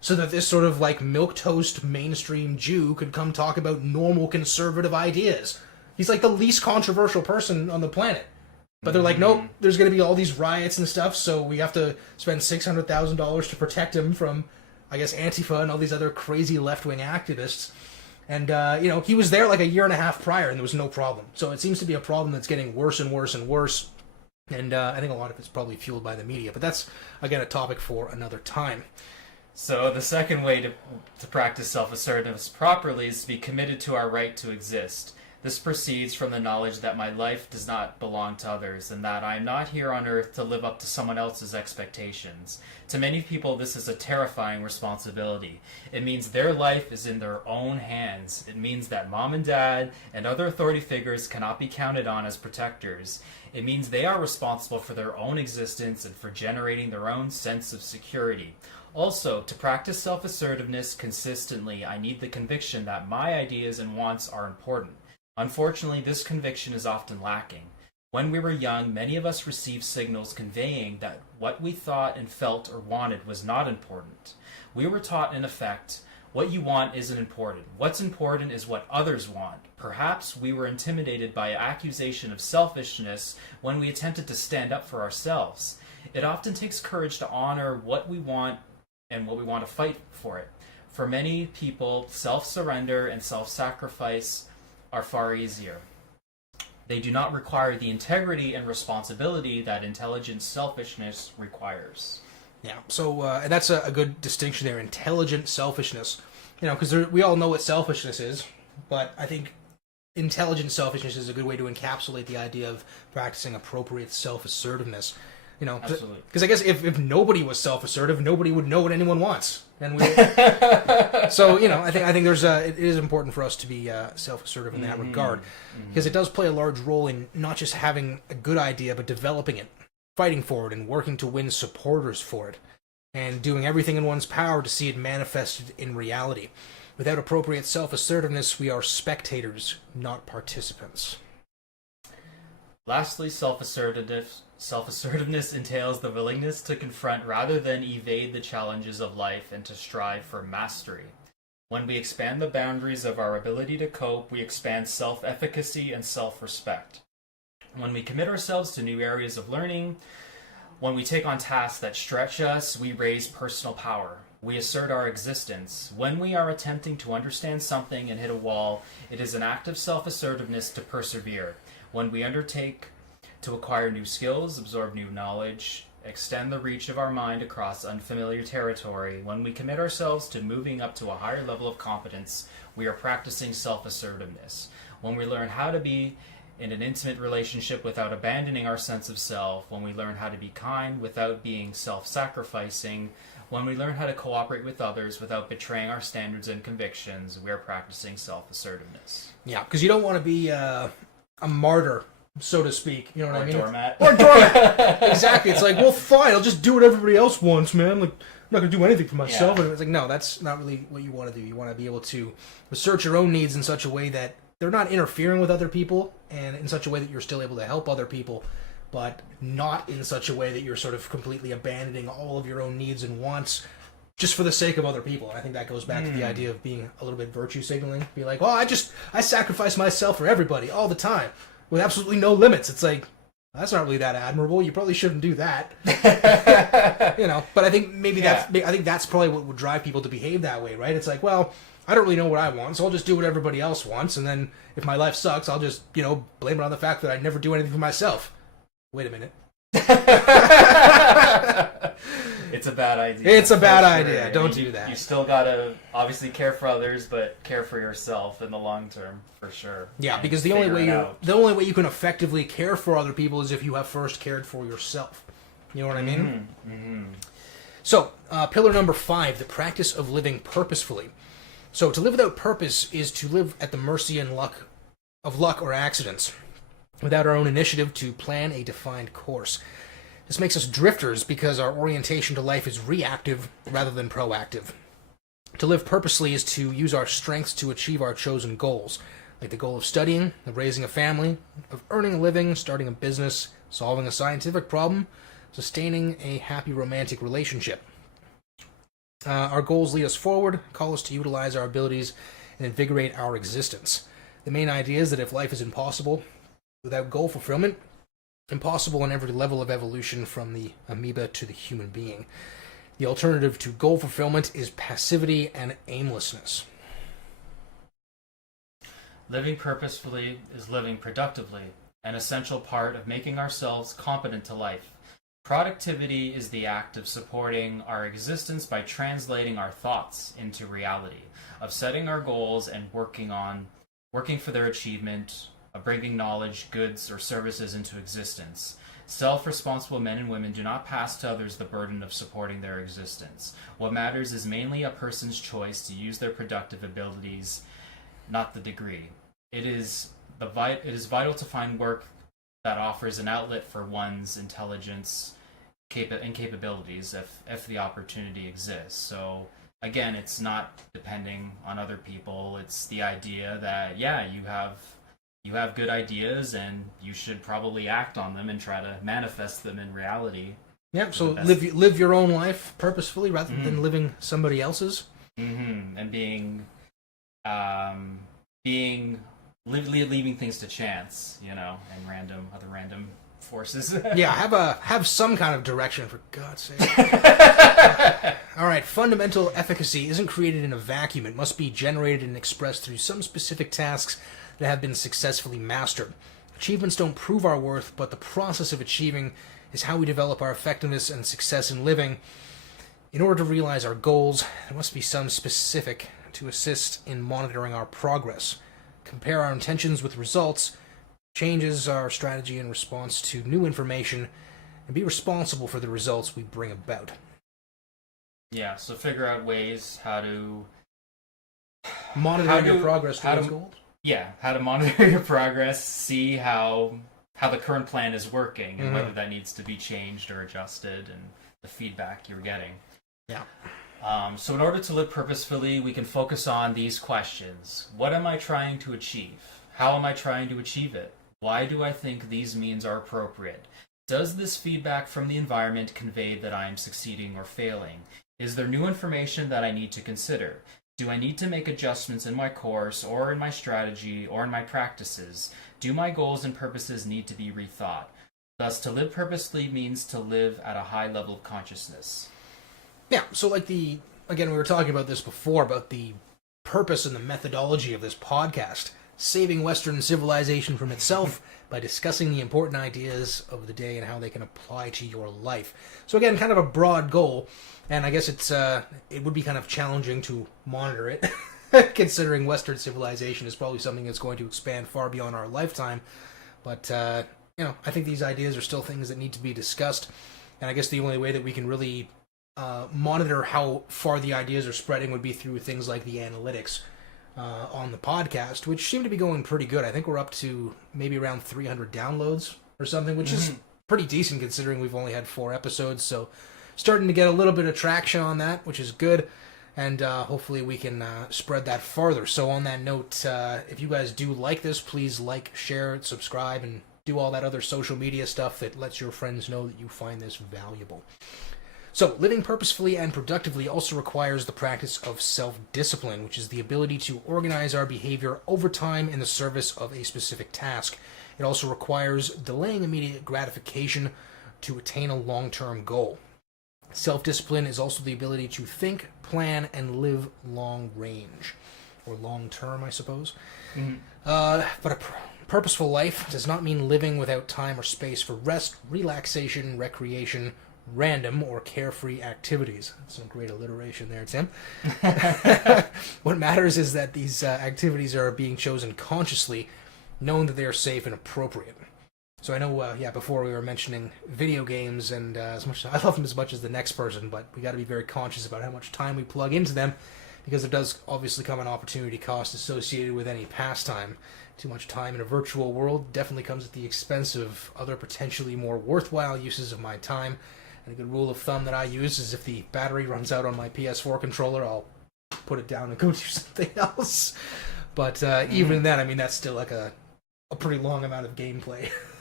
so that this sort of like milquetoast mainstream Jew could come talk about normal conservative ideas. He's like the least controversial person on the planet. But they're like, nope, there's going to be all these riots and stuff, so we have to spend $600,000 to protect him from, I guess, Antifa and all these other crazy left-wing activists. And, he was there like a year and a half prior, and there was no problem. So it seems to be a problem that's getting worse and worse and worse. And I think a lot of it's probably fueled by the media. But that's, again, a topic for another time. So the second way to practice self-assertiveness properly is to be committed to our right to exist. This proceeds from the knowledge that my life does not belong to others, and that I am not here on earth to live up to someone else's expectations. To many people, this is a terrifying responsibility. It means their life is in their own hands. It means that mom and dad and other authority figures cannot be counted on as protectors. It means they are responsible for their own existence and for generating their own sense of security. Also, to practice self-assertiveness consistently, I need the conviction that my ideas and wants are important. Unfortunately, this conviction is often lacking. When we were young, many of us received signals conveying that what we thought and felt or wanted was not important. We were taught, in effect, what you want isn't important. What's important is what others want. Perhaps we were intimidated by an accusation of selfishness when we attempted to stand up for ourselves. It often takes courage to honor what we want and what we want to fight for it. For many people, self-surrender and self-sacrifice are far easier. They do not require the integrity and responsibility that intelligent selfishness requires. Yeah, so and that's a good distinction there, intelligent selfishness. Because we all know what selfishness is, but I think intelligent selfishness is a good way to encapsulate the idea of practicing appropriate self-assertiveness. Absolutely. Because I guess if nobody was self-assertive, nobody would know what anyone wants, and so I think there's it is important for us to be self-assertive in that regard, because it does play a large role in not just having a good idea, but developing it, fighting for it, and working to win supporters for it, and doing everything in one's power to see it manifested in reality. Without appropriate self-assertiveness, we are spectators, not participants. Lastly, self-assertiveness entails the willingness to confront rather than evade the challenges of life and to strive for mastery. When we expand the boundaries of our ability to cope, we expand self-efficacy and self-respect. When we commit ourselves to new areas of learning, when we take on tasks that stretch us, we raise personal power. We assert our existence. When we are attempting to understand something and hit a wall, it is an act of self-assertiveness to persevere. When we undertake to acquire new skills, absorb new knowledge, extend the reach of our mind across unfamiliar territory, when we commit ourselves to moving up to a higher level of competence, we are practicing self-assertiveness. When we learn how to be in an intimate relationship without abandoning our sense of self, when we learn how to be kind without being self-sacrificing, when we learn how to cooperate with others without betraying our standards and convictions, we are practicing self-assertiveness. Yeah, because you don't want to be a martyr, so to speak. You know what I mean? Doormat. Or doormat. Exactly. It's like, well, fine, I'll just do what everybody else wants, man. Like, I'm not going to do anything for myself. Yeah. And it's like, no, that's not really what you want to do. You want to be able to assert your own needs in such a way that they're not interfering with other people, and in such a way that you're still able to help other people, but not in such a way that you're sort of completely abandoning all of your own needs and wants just for the sake of other people. And I think that goes back to the idea of being a little bit virtue signaling. Be like, well, I sacrifice myself for everybody all the time with absolutely no limits. It's like, that's not really that admirable. You probably shouldn't do that. But I think I think that's probably what would drive people to behave that way, right? It's like, well, I don't really know what I want, so I'll just do what everybody else wants, and then if my life sucks, I'll just, blame it on the fact that I never do anything for myself. Wait a minute. It's a bad idea. It's a bad idea. Sure. Don't do that. You still gotta obviously care for others, but care for yourself in the long term, for sure. Yeah, and because the only way you can effectively care for other people is if you have first cared for yourself. You know what I mean? Mm-hmm. So, pillar number 5, the practice of living purposefully. So, to live without purpose is to live at the mercy and luck or accidents, without our own initiative to plan a defined course. This makes us drifters because our orientation to life is reactive rather than proactive. To live purposely is to use our strengths to achieve our chosen goals, like the goal of studying, of raising a family, of earning a living, starting a business, solving a scientific problem, sustaining a happy romantic relationship. Our goals lead us forward, call us to utilize our abilities, and invigorate our existence. The main idea is that if life is impossible without goal fulfillment, impossible on every level of evolution from the amoeba to the human being. The alternative to goal fulfillment is passivity and aimlessness. Living purposefully is living productively, an essential part of making ourselves competent to life. Productivity is the act of supporting our existence by translating our thoughts into reality, of setting our goals and working for their achievement, of bringing knowledge, goods, or services into existence. Self-responsible men and women do not pass to others the burden of supporting their existence. What matters is mainly a person's choice to use their productive abilities, not the degree. It is vital to find work that offers an outlet for one's intelligence and capabilities if the opportunity exists. So again, it's not depending on other people. It's the idea that you have good ideas and you should probably act on them and try to manifest them in reality. Yep. So live your own life purposefully rather than living somebody else's. Mm-hmm. And leaving things to chance, and other random forces. Yeah, have some kind of direction, for God's sake. All right, fundamental efficacy isn't created in a vacuum. It must be generated and expressed through some specific tasks that have been successfully mastered. Achievements don't prove our worth, but the process of achieving is how we develop our effectiveness and success in living. In order to realize our goals, there must be some specific to assist in monitoring our progress, compare our intentions with results, changes our strategy in response to new information, and be responsible for the results we bring about. Yeah, so figure out ways how to monitor your progress towards goals. Yeah, how to monitor your progress, see how the current plan is working, and whether that needs to be changed or adjusted, and the feedback you're getting. Yeah. So in order to live purposefully, we can focus on these questions. What am I trying to achieve? How am I trying to achieve it? Why do I think these means are appropriate? Does this feedback from the environment convey that I am succeeding or failing? Is there new information that I need to consider? Do I need to make adjustments in my course, or in my strategy, or in my practices? Do my goals and purposes need to be rethought? Thus, to live purposefully means to live at a high level of consciousness. Yeah, so again, we were talking about this before, about the purpose and the methodology of this podcast. Saving Western civilization from itself by discussing the important ideas of the day and how they can apply to your life. So again, kind of a broad goal, and I guess it would be kind of challenging to monitor it, considering Western civilization is probably something that's going to expand far beyond our lifetime. But I think these ideas are still things that need to be discussed, and I guess the only way that we can really monitor how far the ideas are spreading would be through things like the analytics on the podcast, which seem to be going pretty good. I think we're up to maybe around 300 downloads or something, which is pretty decent considering we've only had 4 episodes. So starting to get a little bit of traction on that, which is good. And hopefully we can spread that farther. So on that note, if you guys do like this, please like, share, subscribe, and do all that other social media stuff that lets your friends know that you find this valuable. So, living purposefully and productively also requires the practice of self-discipline, which is the ability to organize our behavior over time in the service of a specific task. It also requires delaying immediate gratification to attain a long-term goal. Self-discipline is also the ability to think, plan, and live long range, or long-term, I suppose. But a purposeful life does not mean living without time or space for rest, relaxation, recreation, random or carefree activities. Some great alliteration there, Tim. What matters is that these activities are being chosen consciously, knowing that they are safe and appropriate. So I know, before we were mentioning video games, and as much I love them as much as the next person, but we got to be very conscious about how much time we plug into them, because there does obviously come an opportunity cost associated with any pastime. Too much time in a virtual world definitely comes at the expense of other potentially more worthwhile uses of my time. And a good rule of thumb that I use is if the battery runs out on my PS4 controller, I'll put it down and go do something else. But even then, I mean, that's still like a pretty long amount of gameplay.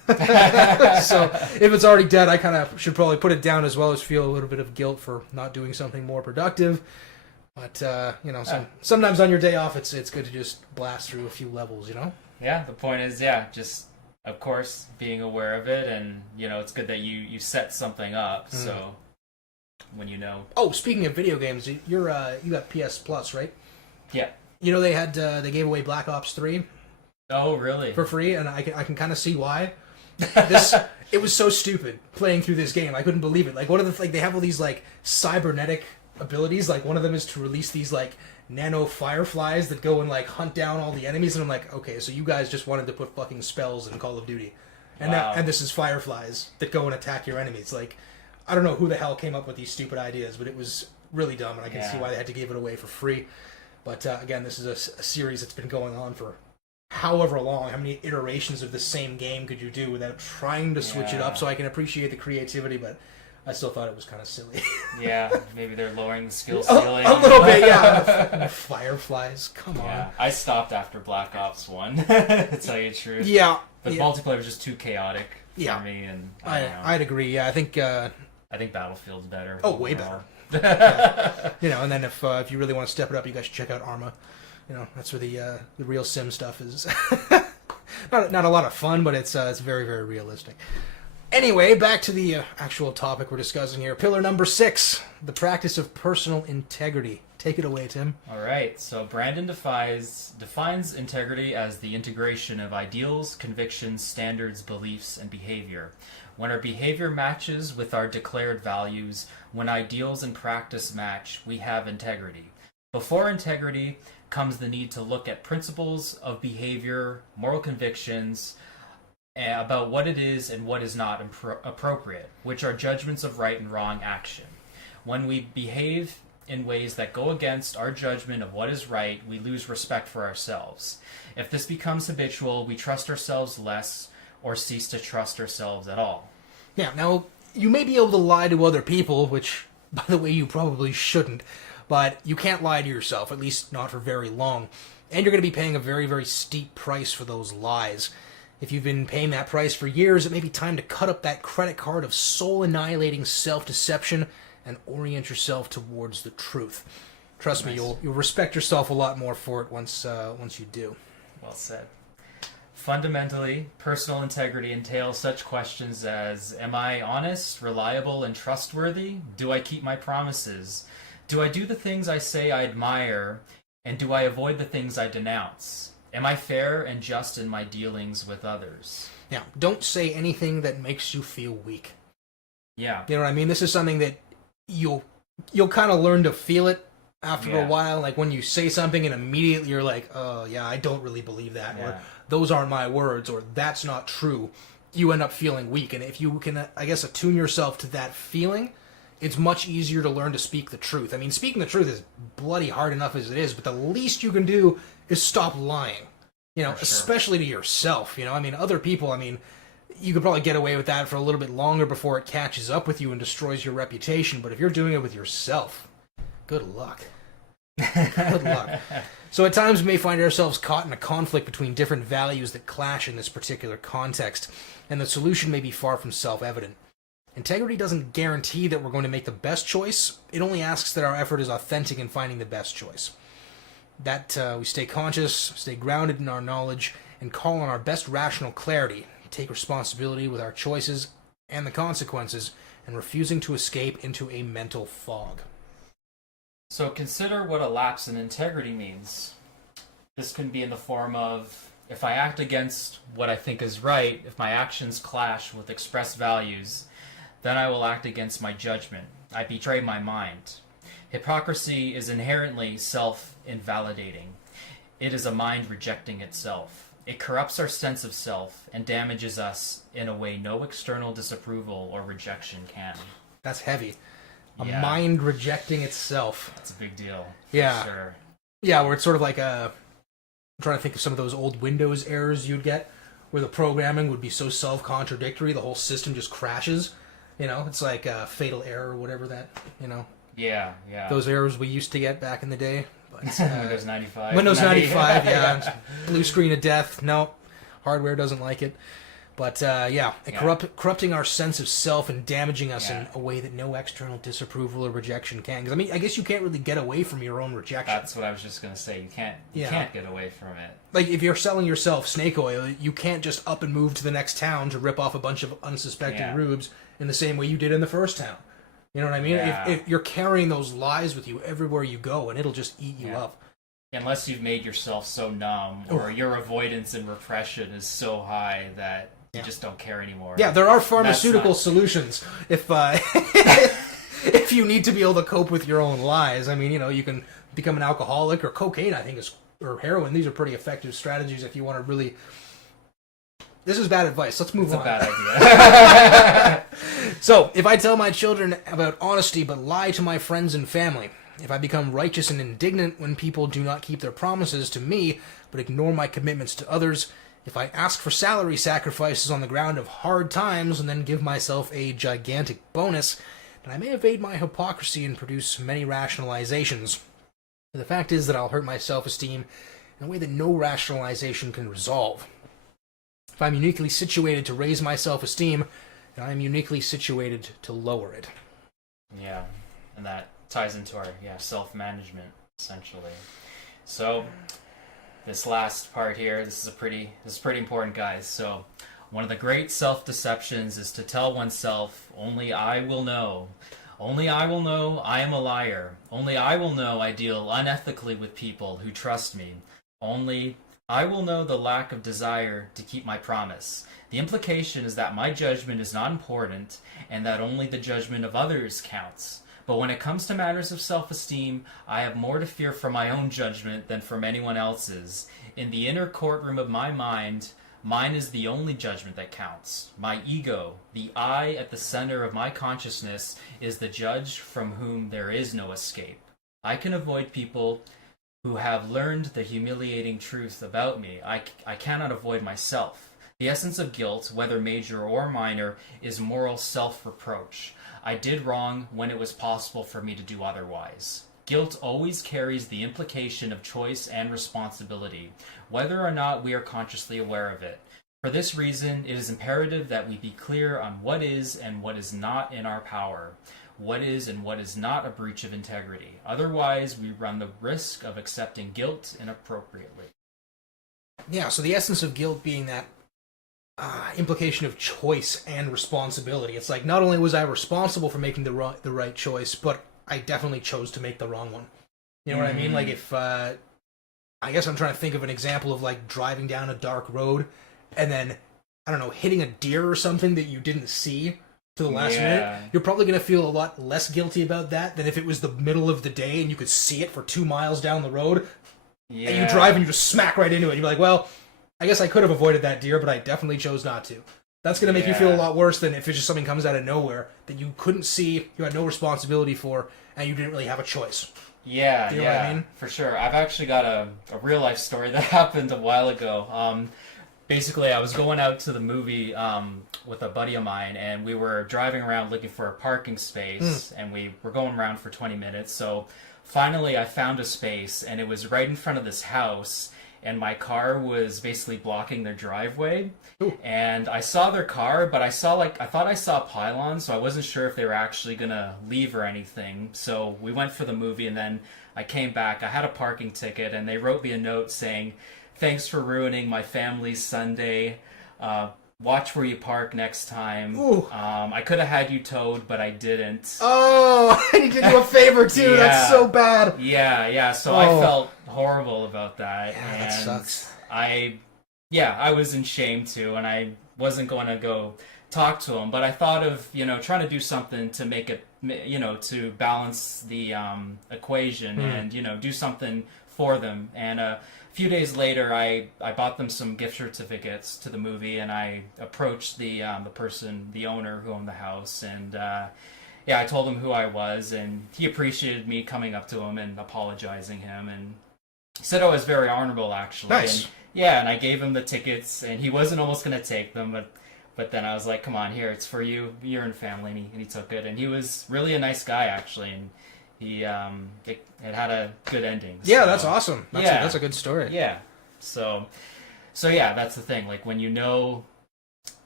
So if it's already dead, I kind of should probably put it down as well as feel a little bit of guilt for not doing something more productive. But sometimes on your day off, it's good to just blast through a few levels. Yeah, the point is, just of course being aware of it, and it's good that you set something up. So when Oh, speaking of video games, you got PS Plus, right? Yeah. They gave away Black Ops 3. Oh, really? For free, and I can kind of see why. It was so stupid playing through this game. I couldn't believe it. Like one of they have all these like cybernetic abilities. Like one of them is to release these like nano fireflies that go and like hunt down all the enemies. And I'm like, okay, so you guys just wanted to put fucking spells in Call of Duty, and and this is fireflies that go and attack your enemies. Like I don't know who the hell came up with these stupid ideas, but it was really dumb, and I can see why they had to give it away for free. But again, this is a series that's been going on for however long. How many iterations of the same game could you do without trying to switch it up? So I can appreciate the creativity, but I still thought it was kind of silly. Yeah, maybe they're lowering the skill ceiling. A little bit, yeah. Fireflies, come on. I stopped after Black Ops 1, to tell you the truth. Yeah. The multiplayer was just too chaotic for me, and I'd agree, yeah. I think Battlefield's better. Oh, way better. Yeah. And then if you really want to step it up, you guys should check out Arma. That's where the real sim stuff is. not a lot of fun, but it's very, very realistic. Anyway, back to the actual topic we're discussing here. Pillar number 6, the practice of personal integrity. Take it away, Tim. All right. So Brandon defines integrity as the integration of ideals, convictions, standards, beliefs, and behavior. When our behavior matches with our declared values, when ideals and practice match, we have integrity. Before integrity comes the need to look at principles of behavior, moral convictions, about what it is and what is not appropriate, which are judgments of right and wrong action. When we behave in ways that go against our judgment of what is right, we lose respect for ourselves. If this becomes habitual, we trust ourselves less or cease to trust ourselves at all. Yeah, now, you may be able to lie to other people, which, by the way, you probably shouldn't, but you can't lie to yourself, at least not for very long. And you're going to be paying a very, very steep price for those lies. If you've been paying that price for years, it may be time to cut up that credit card of soul-annihilating self-deception and orient yourself towards the truth. Trust me, you'll respect yourself a lot more for it once you do. Well said. Fundamentally, personal integrity entails such questions as, am I honest, reliable, and trustworthy? Do I keep my promises? Do I do the things I say I admire? And do I avoid the things I denounce? Am I fair and just in my dealings with others? Now, don't say anything that makes you feel weak. Yeah. You know what I mean? This is something that you'll kind of learn to feel it after a while. Like when you say something and immediately you're like, oh, yeah, I don't really believe that. Or those aren't my words. Or that's not true. You end up feeling weak. And if you can, I guess, attune yourself to that feeling, it's much easier to learn to speak the truth. I mean, speaking the truth is bloody hard enough as it is, but the least you can do is stop lying. Especially to yourself. I mean, other people, you could probably get away with that for a little bit longer before it catches up with you and destroys your reputation. But if you're doing it with yourself, good luck. Good luck. So at times we may find ourselves caught in a conflict between different values that clash in this particular context, and the solution may be far from self-evident. Integrity doesn't guarantee that we're going to make the best choice. It only asks that our effort is authentic in finding the best choice. That we stay conscious, stay grounded in our knowledge, and call on our best rational clarity, take responsibility with our choices and the consequences, and refusing to escape into a mental fog. So consider what a lapse in integrity means. This can be in the form of, if I act against what I think is right, if my actions clash with expressed values, then I will act against my judgment. I betray my mind. Hypocrisy is inherently self-invalidating. It is a mind rejecting itself. It corrupts our sense of self and damages us in a way no external disapproval or rejection can. That's heavy. A mind rejecting itself. That's a big deal. Yeah. For sure. Yeah, where it's sort of like I'm trying to think of some of those old Windows errors you'd get, where the programming would be so self-contradictory, the whole system just crashes. It's like a fatal error or whatever that, Yeah. Those errors we used to get back in the day. But, Windows 95. Windows 95, yeah. Blue screen of death. No, hardware doesn't like it. But corrupting our sense of self and damaging us in a way that no external disapproval or rejection can. Because I mean, I guess you can't really get away from your own rejection. That's what I was just gonna say. You can't get away from it. Like if you're selling yourself snake oil, you can't just up and move to the next town to rip off a bunch of unsuspecting rubes in the same way you did in the first town. You know what I mean? Yeah. If you're carrying those lies with you everywhere you go, and it'll just eat you up. Unless you've made yourself so numb, or your avoidance and repression is so high that you just don't care anymore. Yeah, there are pharmaceutical solutions if if you need to be able to cope with your own lies. I mean, you can become an alcoholic, or cocaine, I think, or heroin. These are pretty effective strategies if you want to really... This is bad advice. Let's move on. It's a bad idea. So, if I tell my children about honesty but lie to my friends and family, if I become righteous and indignant when people do not keep their promises to me but ignore my commitments to others, if I ask for salary sacrifices on the ground of hard times and then give myself a gigantic bonus, then I may evade my hypocrisy and produce many rationalizations. But the fact is that I'll hurt my self-esteem in a way that no rationalization can resolve. If I'm uniquely situated to raise my self-esteem, then I'm uniquely situated to lower it. Yeah, and that ties into our self-management, essentially. So, this last part here, this is pretty important, guys. So, one of the great self-deceptions is to tell oneself, only I will know. Only I will know I am a liar. Only I will know I deal unethically with people who trust me. Only I will know the lack of desire to keep my promise. The implication is that my judgment is not important and that only the judgment of others counts. But when it comes to matters of self-esteem, I have more to fear from my own judgment than from anyone else's. In the inner courtroom of my mind, mine is the only judgment that counts. My ego, the I at the center of my consciousness, is the judge from whom there is no escape. I can avoid people who have learned the humiliating truth about me. I cannot avoid myself. The essence of guilt, whether major or minor, is moral self-reproach. I did wrong when it was possible for me to do otherwise. Guilt always carries the implication of choice and responsibility, whether or not we are consciously aware of it. For this reason, it is imperative that we be clear on what is and what is not in our power, what is and what is not a breach of integrity. Otherwise, we run the risk of accepting guilt inappropriately. Yeah, so the essence of guilt being that implication of choice and responsibility. It's like, not only was I responsible for making the right choice, but I definitely chose to make the wrong one. You know what I mean? Like if, I guess I'm trying to think of an example of like driving down a dark road and then, I don't know, hitting a deer or something that you didn't see to the last minute. You're probably going to feel a lot less guilty about that than if it was the middle of the day and you could see it for 2 miles down the road. Yeah. And you drive and you just smack right into it. You're like, well, I guess I could have avoided that deer, but I definitely chose not to. That's going to make you feel a lot worse than if it's just something comes out of nowhere that you couldn't see, you had no responsibility for, and you didn't really have a choice. Yeah, Do you know what I mean? For sure. I've actually got a real-life story that happened a while ago. Basically, I was going out to the movie with a buddy of mine, and we were driving around looking for a parking space, and we were going around for 20 minutes. So finally, I found a space, and it was right in front of this house, and my car was basically blocking their driveway. Ooh. And I saw their car, but I thought I saw a pylon, so I wasn't sure if they were actually gonna leave or anything. So we went for the movie, and then I came back. I had a parking ticket, and they wrote me a note saying, "Thanks for ruining my family's Sunday. Watch where you park next time. I could have had you towed, but I didn't." Oh, he did you a favor too. Yeah. That's so bad. Yeah. So I felt horrible about that. Yeah, and that sucks. I was in shame too, and I wasn't going to go talk to him. But I thought of trying to do something to make it to balance the equation and do something for them. And a few days later, I bought them some gift certificates to the movie, and I approached the owner who owned the house, and I told him who I was, and he appreciated me coming up to him and apologizing him, and he said I was very honorable, actually. Nice. And I gave him the tickets, and he wasn't almost going to take them, but then I was like, "Come on, here, it's for you, you're in family," and he took it, and he was really a nice guy, actually, and he it had a good ending. So. Yeah, that's awesome. That's a good story. Yeah. So yeah, that's the thing. Like when you know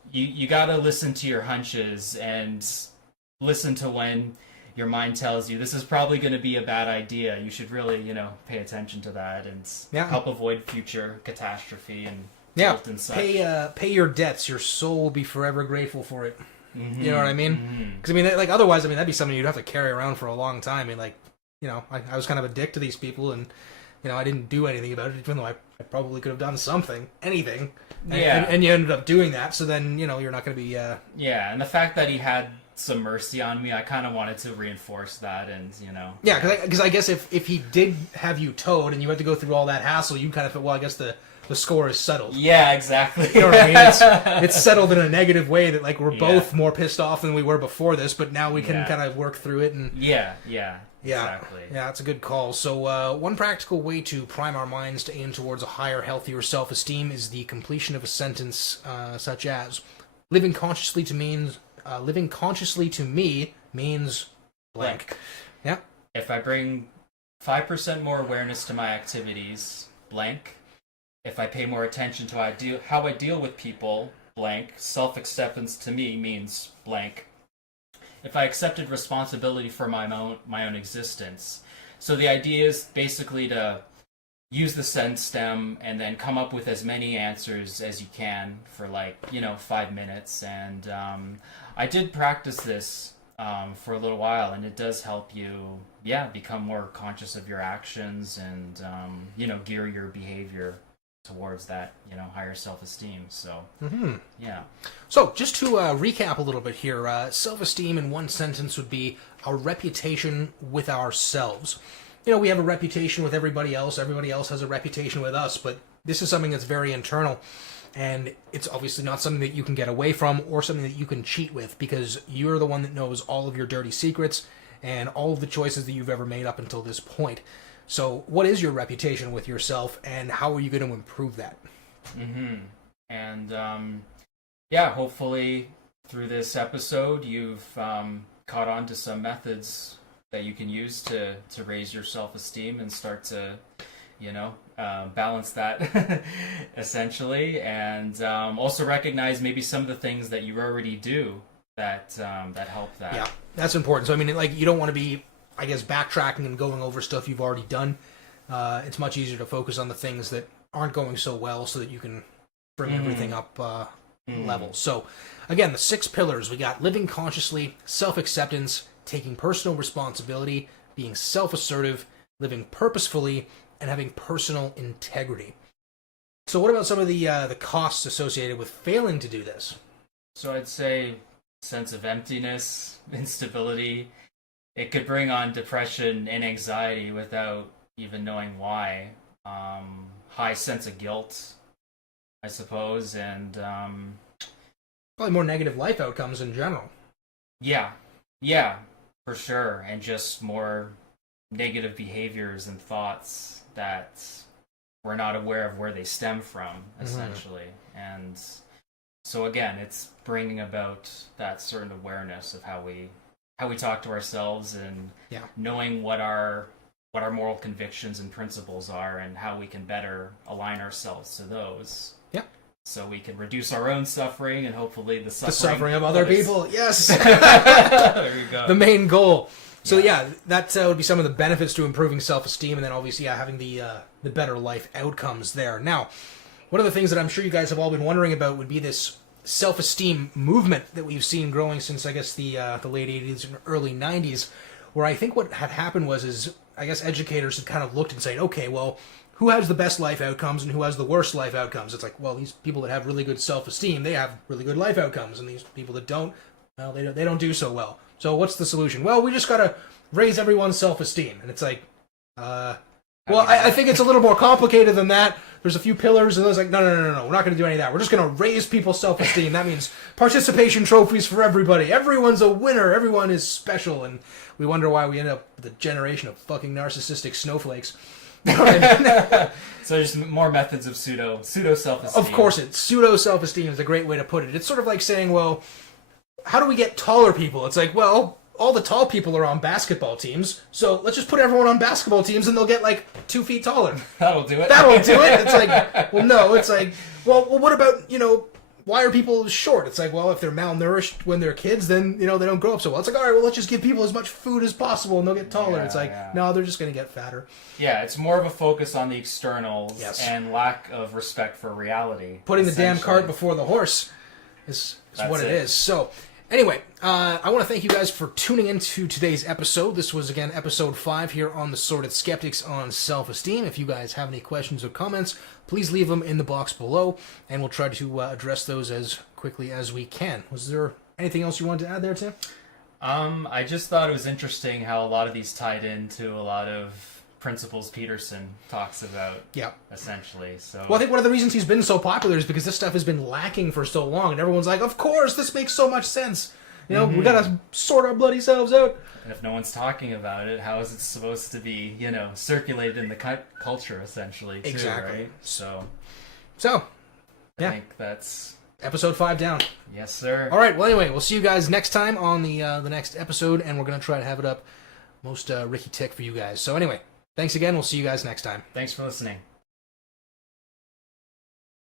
you gotta listen to your hunches and listen to when your mind tells you this is probably going to be a bad idea. You should really, pay attention to that and help avoid future catastrophe and guilt and such. Pay your debts. Your soul will be forever grateful for it. Mm-hmm. You know what I mean? Because otherwise, that'd be something you'd have to carry around for a long time. I was kind of a dick to these people, and I didn't do anything about it, even though I probably could have done something, anything. And you ended up doing that. So then, you're not going to be. Yeah, and the fact that he had some mercy on me, I kind of wanted to reinforce that, and Yeah, because I guess if he did have you towed and you had to go through all that hassle, you kind of felt, well, I guess the score is settled. Yeah, exactly. You know what I mean? It's settled in a negative way that we're both more pissed off than we were before this, but now we can kind of work through it and. Yeah, exactly. Yeah, that's a good call. So one practical way to prime our minds to aim towards a higher, healthier self-esteem is the completion of a sentence such as, living consciously to me means blank. Yeah. If I bring 5% more awareness to my activities, blank. If I pay more attention to how I deal with people, blank. Self-acceptance to me means blank. If I accepted responsibility for my own existence. So the idea is basically to use the sentence stem and then come up with as many answers as you can for 5 minutes. And I did practice this for a little while, and it does help you, become more conscious of your actions and, gear your behavior towards that, higher self-esteem. So, yeah. So, just to recap a little bit here, self-esteem in one sentence would be our reputation with ourselves. We have a reputation with everybody else has a reputation with us, but this is something that's very internal, and it's obviously not something that you can get away from or something that you can cheat with, because you're the one that knows all of your dirty secrets and all of the choices that you've ever made up until this point. So what is your reputation with yourself, and how are you going to improve that? And hopefully through this episode you've caught on to some methods that you can use to raise your self-esteem and start to balance that essentially, and also recognize maybe some of the things that you already do that help that. Yeah, that's important. So you don't want to be, I guess, backtracking and going over stuff you've already done. It's much easier to focus on the things that aren't going so well, so that you can bring everything up level. So again, the 6 pillars: we got living consciously, self-acceptance, taking personal responsibility, being self-assertive, living purposefully, and having personal integrity. So what about some of the costs associated with failing to do this? So I'd say sense of emptiness, instability. It could bring on depression and anxiety without even knowing why. High sense of guilt, I suppose, and probably more negative life outcomes in general. Yeah, for sure, and just more negative behaviors and thoughts that we're not aware of where they stem from, essentially. And so again, it's bringing about that certain awareness of how we talk to ourselves, and knowing what our moral convictions and principles are, and how we can better align ourselves to those. Yeah. So we can reduce our own suffering and hopefully the suffering of other people. Yes. There you go. The main goal. So that would be some of the benefits to improving self-esteem, and then obviously having the better life outcomes there. Now, one of the things that I'm sure you guys have all been wondering about would be this self-esteem movement that we've seen growing since, I guess, the late 80s and early 90s, where I think what had happened was I guess educators had kind of looked and said, okay, well, who has the best life outcomes and who has the worst life outcomes? It's like, well, these people that have really good self-esteem, they have really good life outcomes, and these people that don't, well, they don't do so well. So what's the solution? Well, we just got to raise everyone's self-esteem. And it's like, I think it's a little more complicated than that. There's a few pillars, and I was like, no, we're not going to do any of that. We're just going to raise people's self-esteem. That means participation trophies for everybody. Everyone's a winner. Everyone is special. And we wonder why we end up with a generation of fucking narcissistic snowflakes. You know what I mean? So there's more methods of pseudo self-esteem. Of course, pseudo self-esteem is a great way to put it. It's sort of like saying, well, how do we get taller people? It's like, well, all the tall people are on basketball teams, so let's just put everyone on basketball teams and they'll get 2 feet taller. That'll do it. That'll do it. It's like, well, no. It's like, well, what about why are people short? It's like, well, if they're malnourished when they're kids, then, they don't grow up so well. It's like, all right, well, let's just give people as much food as possible and they'll get taller. It's like, no, they're just going to get fatter. Yeah, it's more of a focus on the externals Yes. and lack of respect for reality. Putting the damn cart before the horse is what it is. So, anyway, I want to thank you guys for tuning into today's episode. This was, again, episode 5 here on the Sordid Skeptics on Self-Esteem. If you guys have any questions or comments, please leave them in the box below, and we'll try to address those as quickly as we can. Was there anything else you wanted to add there, Tim? I just thought it was interesting how a lot of these tied into a lot of principles Peterson talks about. Yeah. Essentially. So. Well, I think one of the reasons he's been so popular is because this stuff has been lacking for so long, and everyone's like, of course, this makes so much sense. We gotta sort our bloody selves out. And if no one's talking about it, how is it supposed to be, circulated in the culture, essentially, too, exactly. right? So, yeah. I think that's... Episode 5 down. Yes, sir. All right, well, anyway, we'll see you guys next time on the next episode, and we're going to try to have it up most Ricky Tick for you guys. So anyway, thanks again. We'll see you guys next time. Thanks for listening.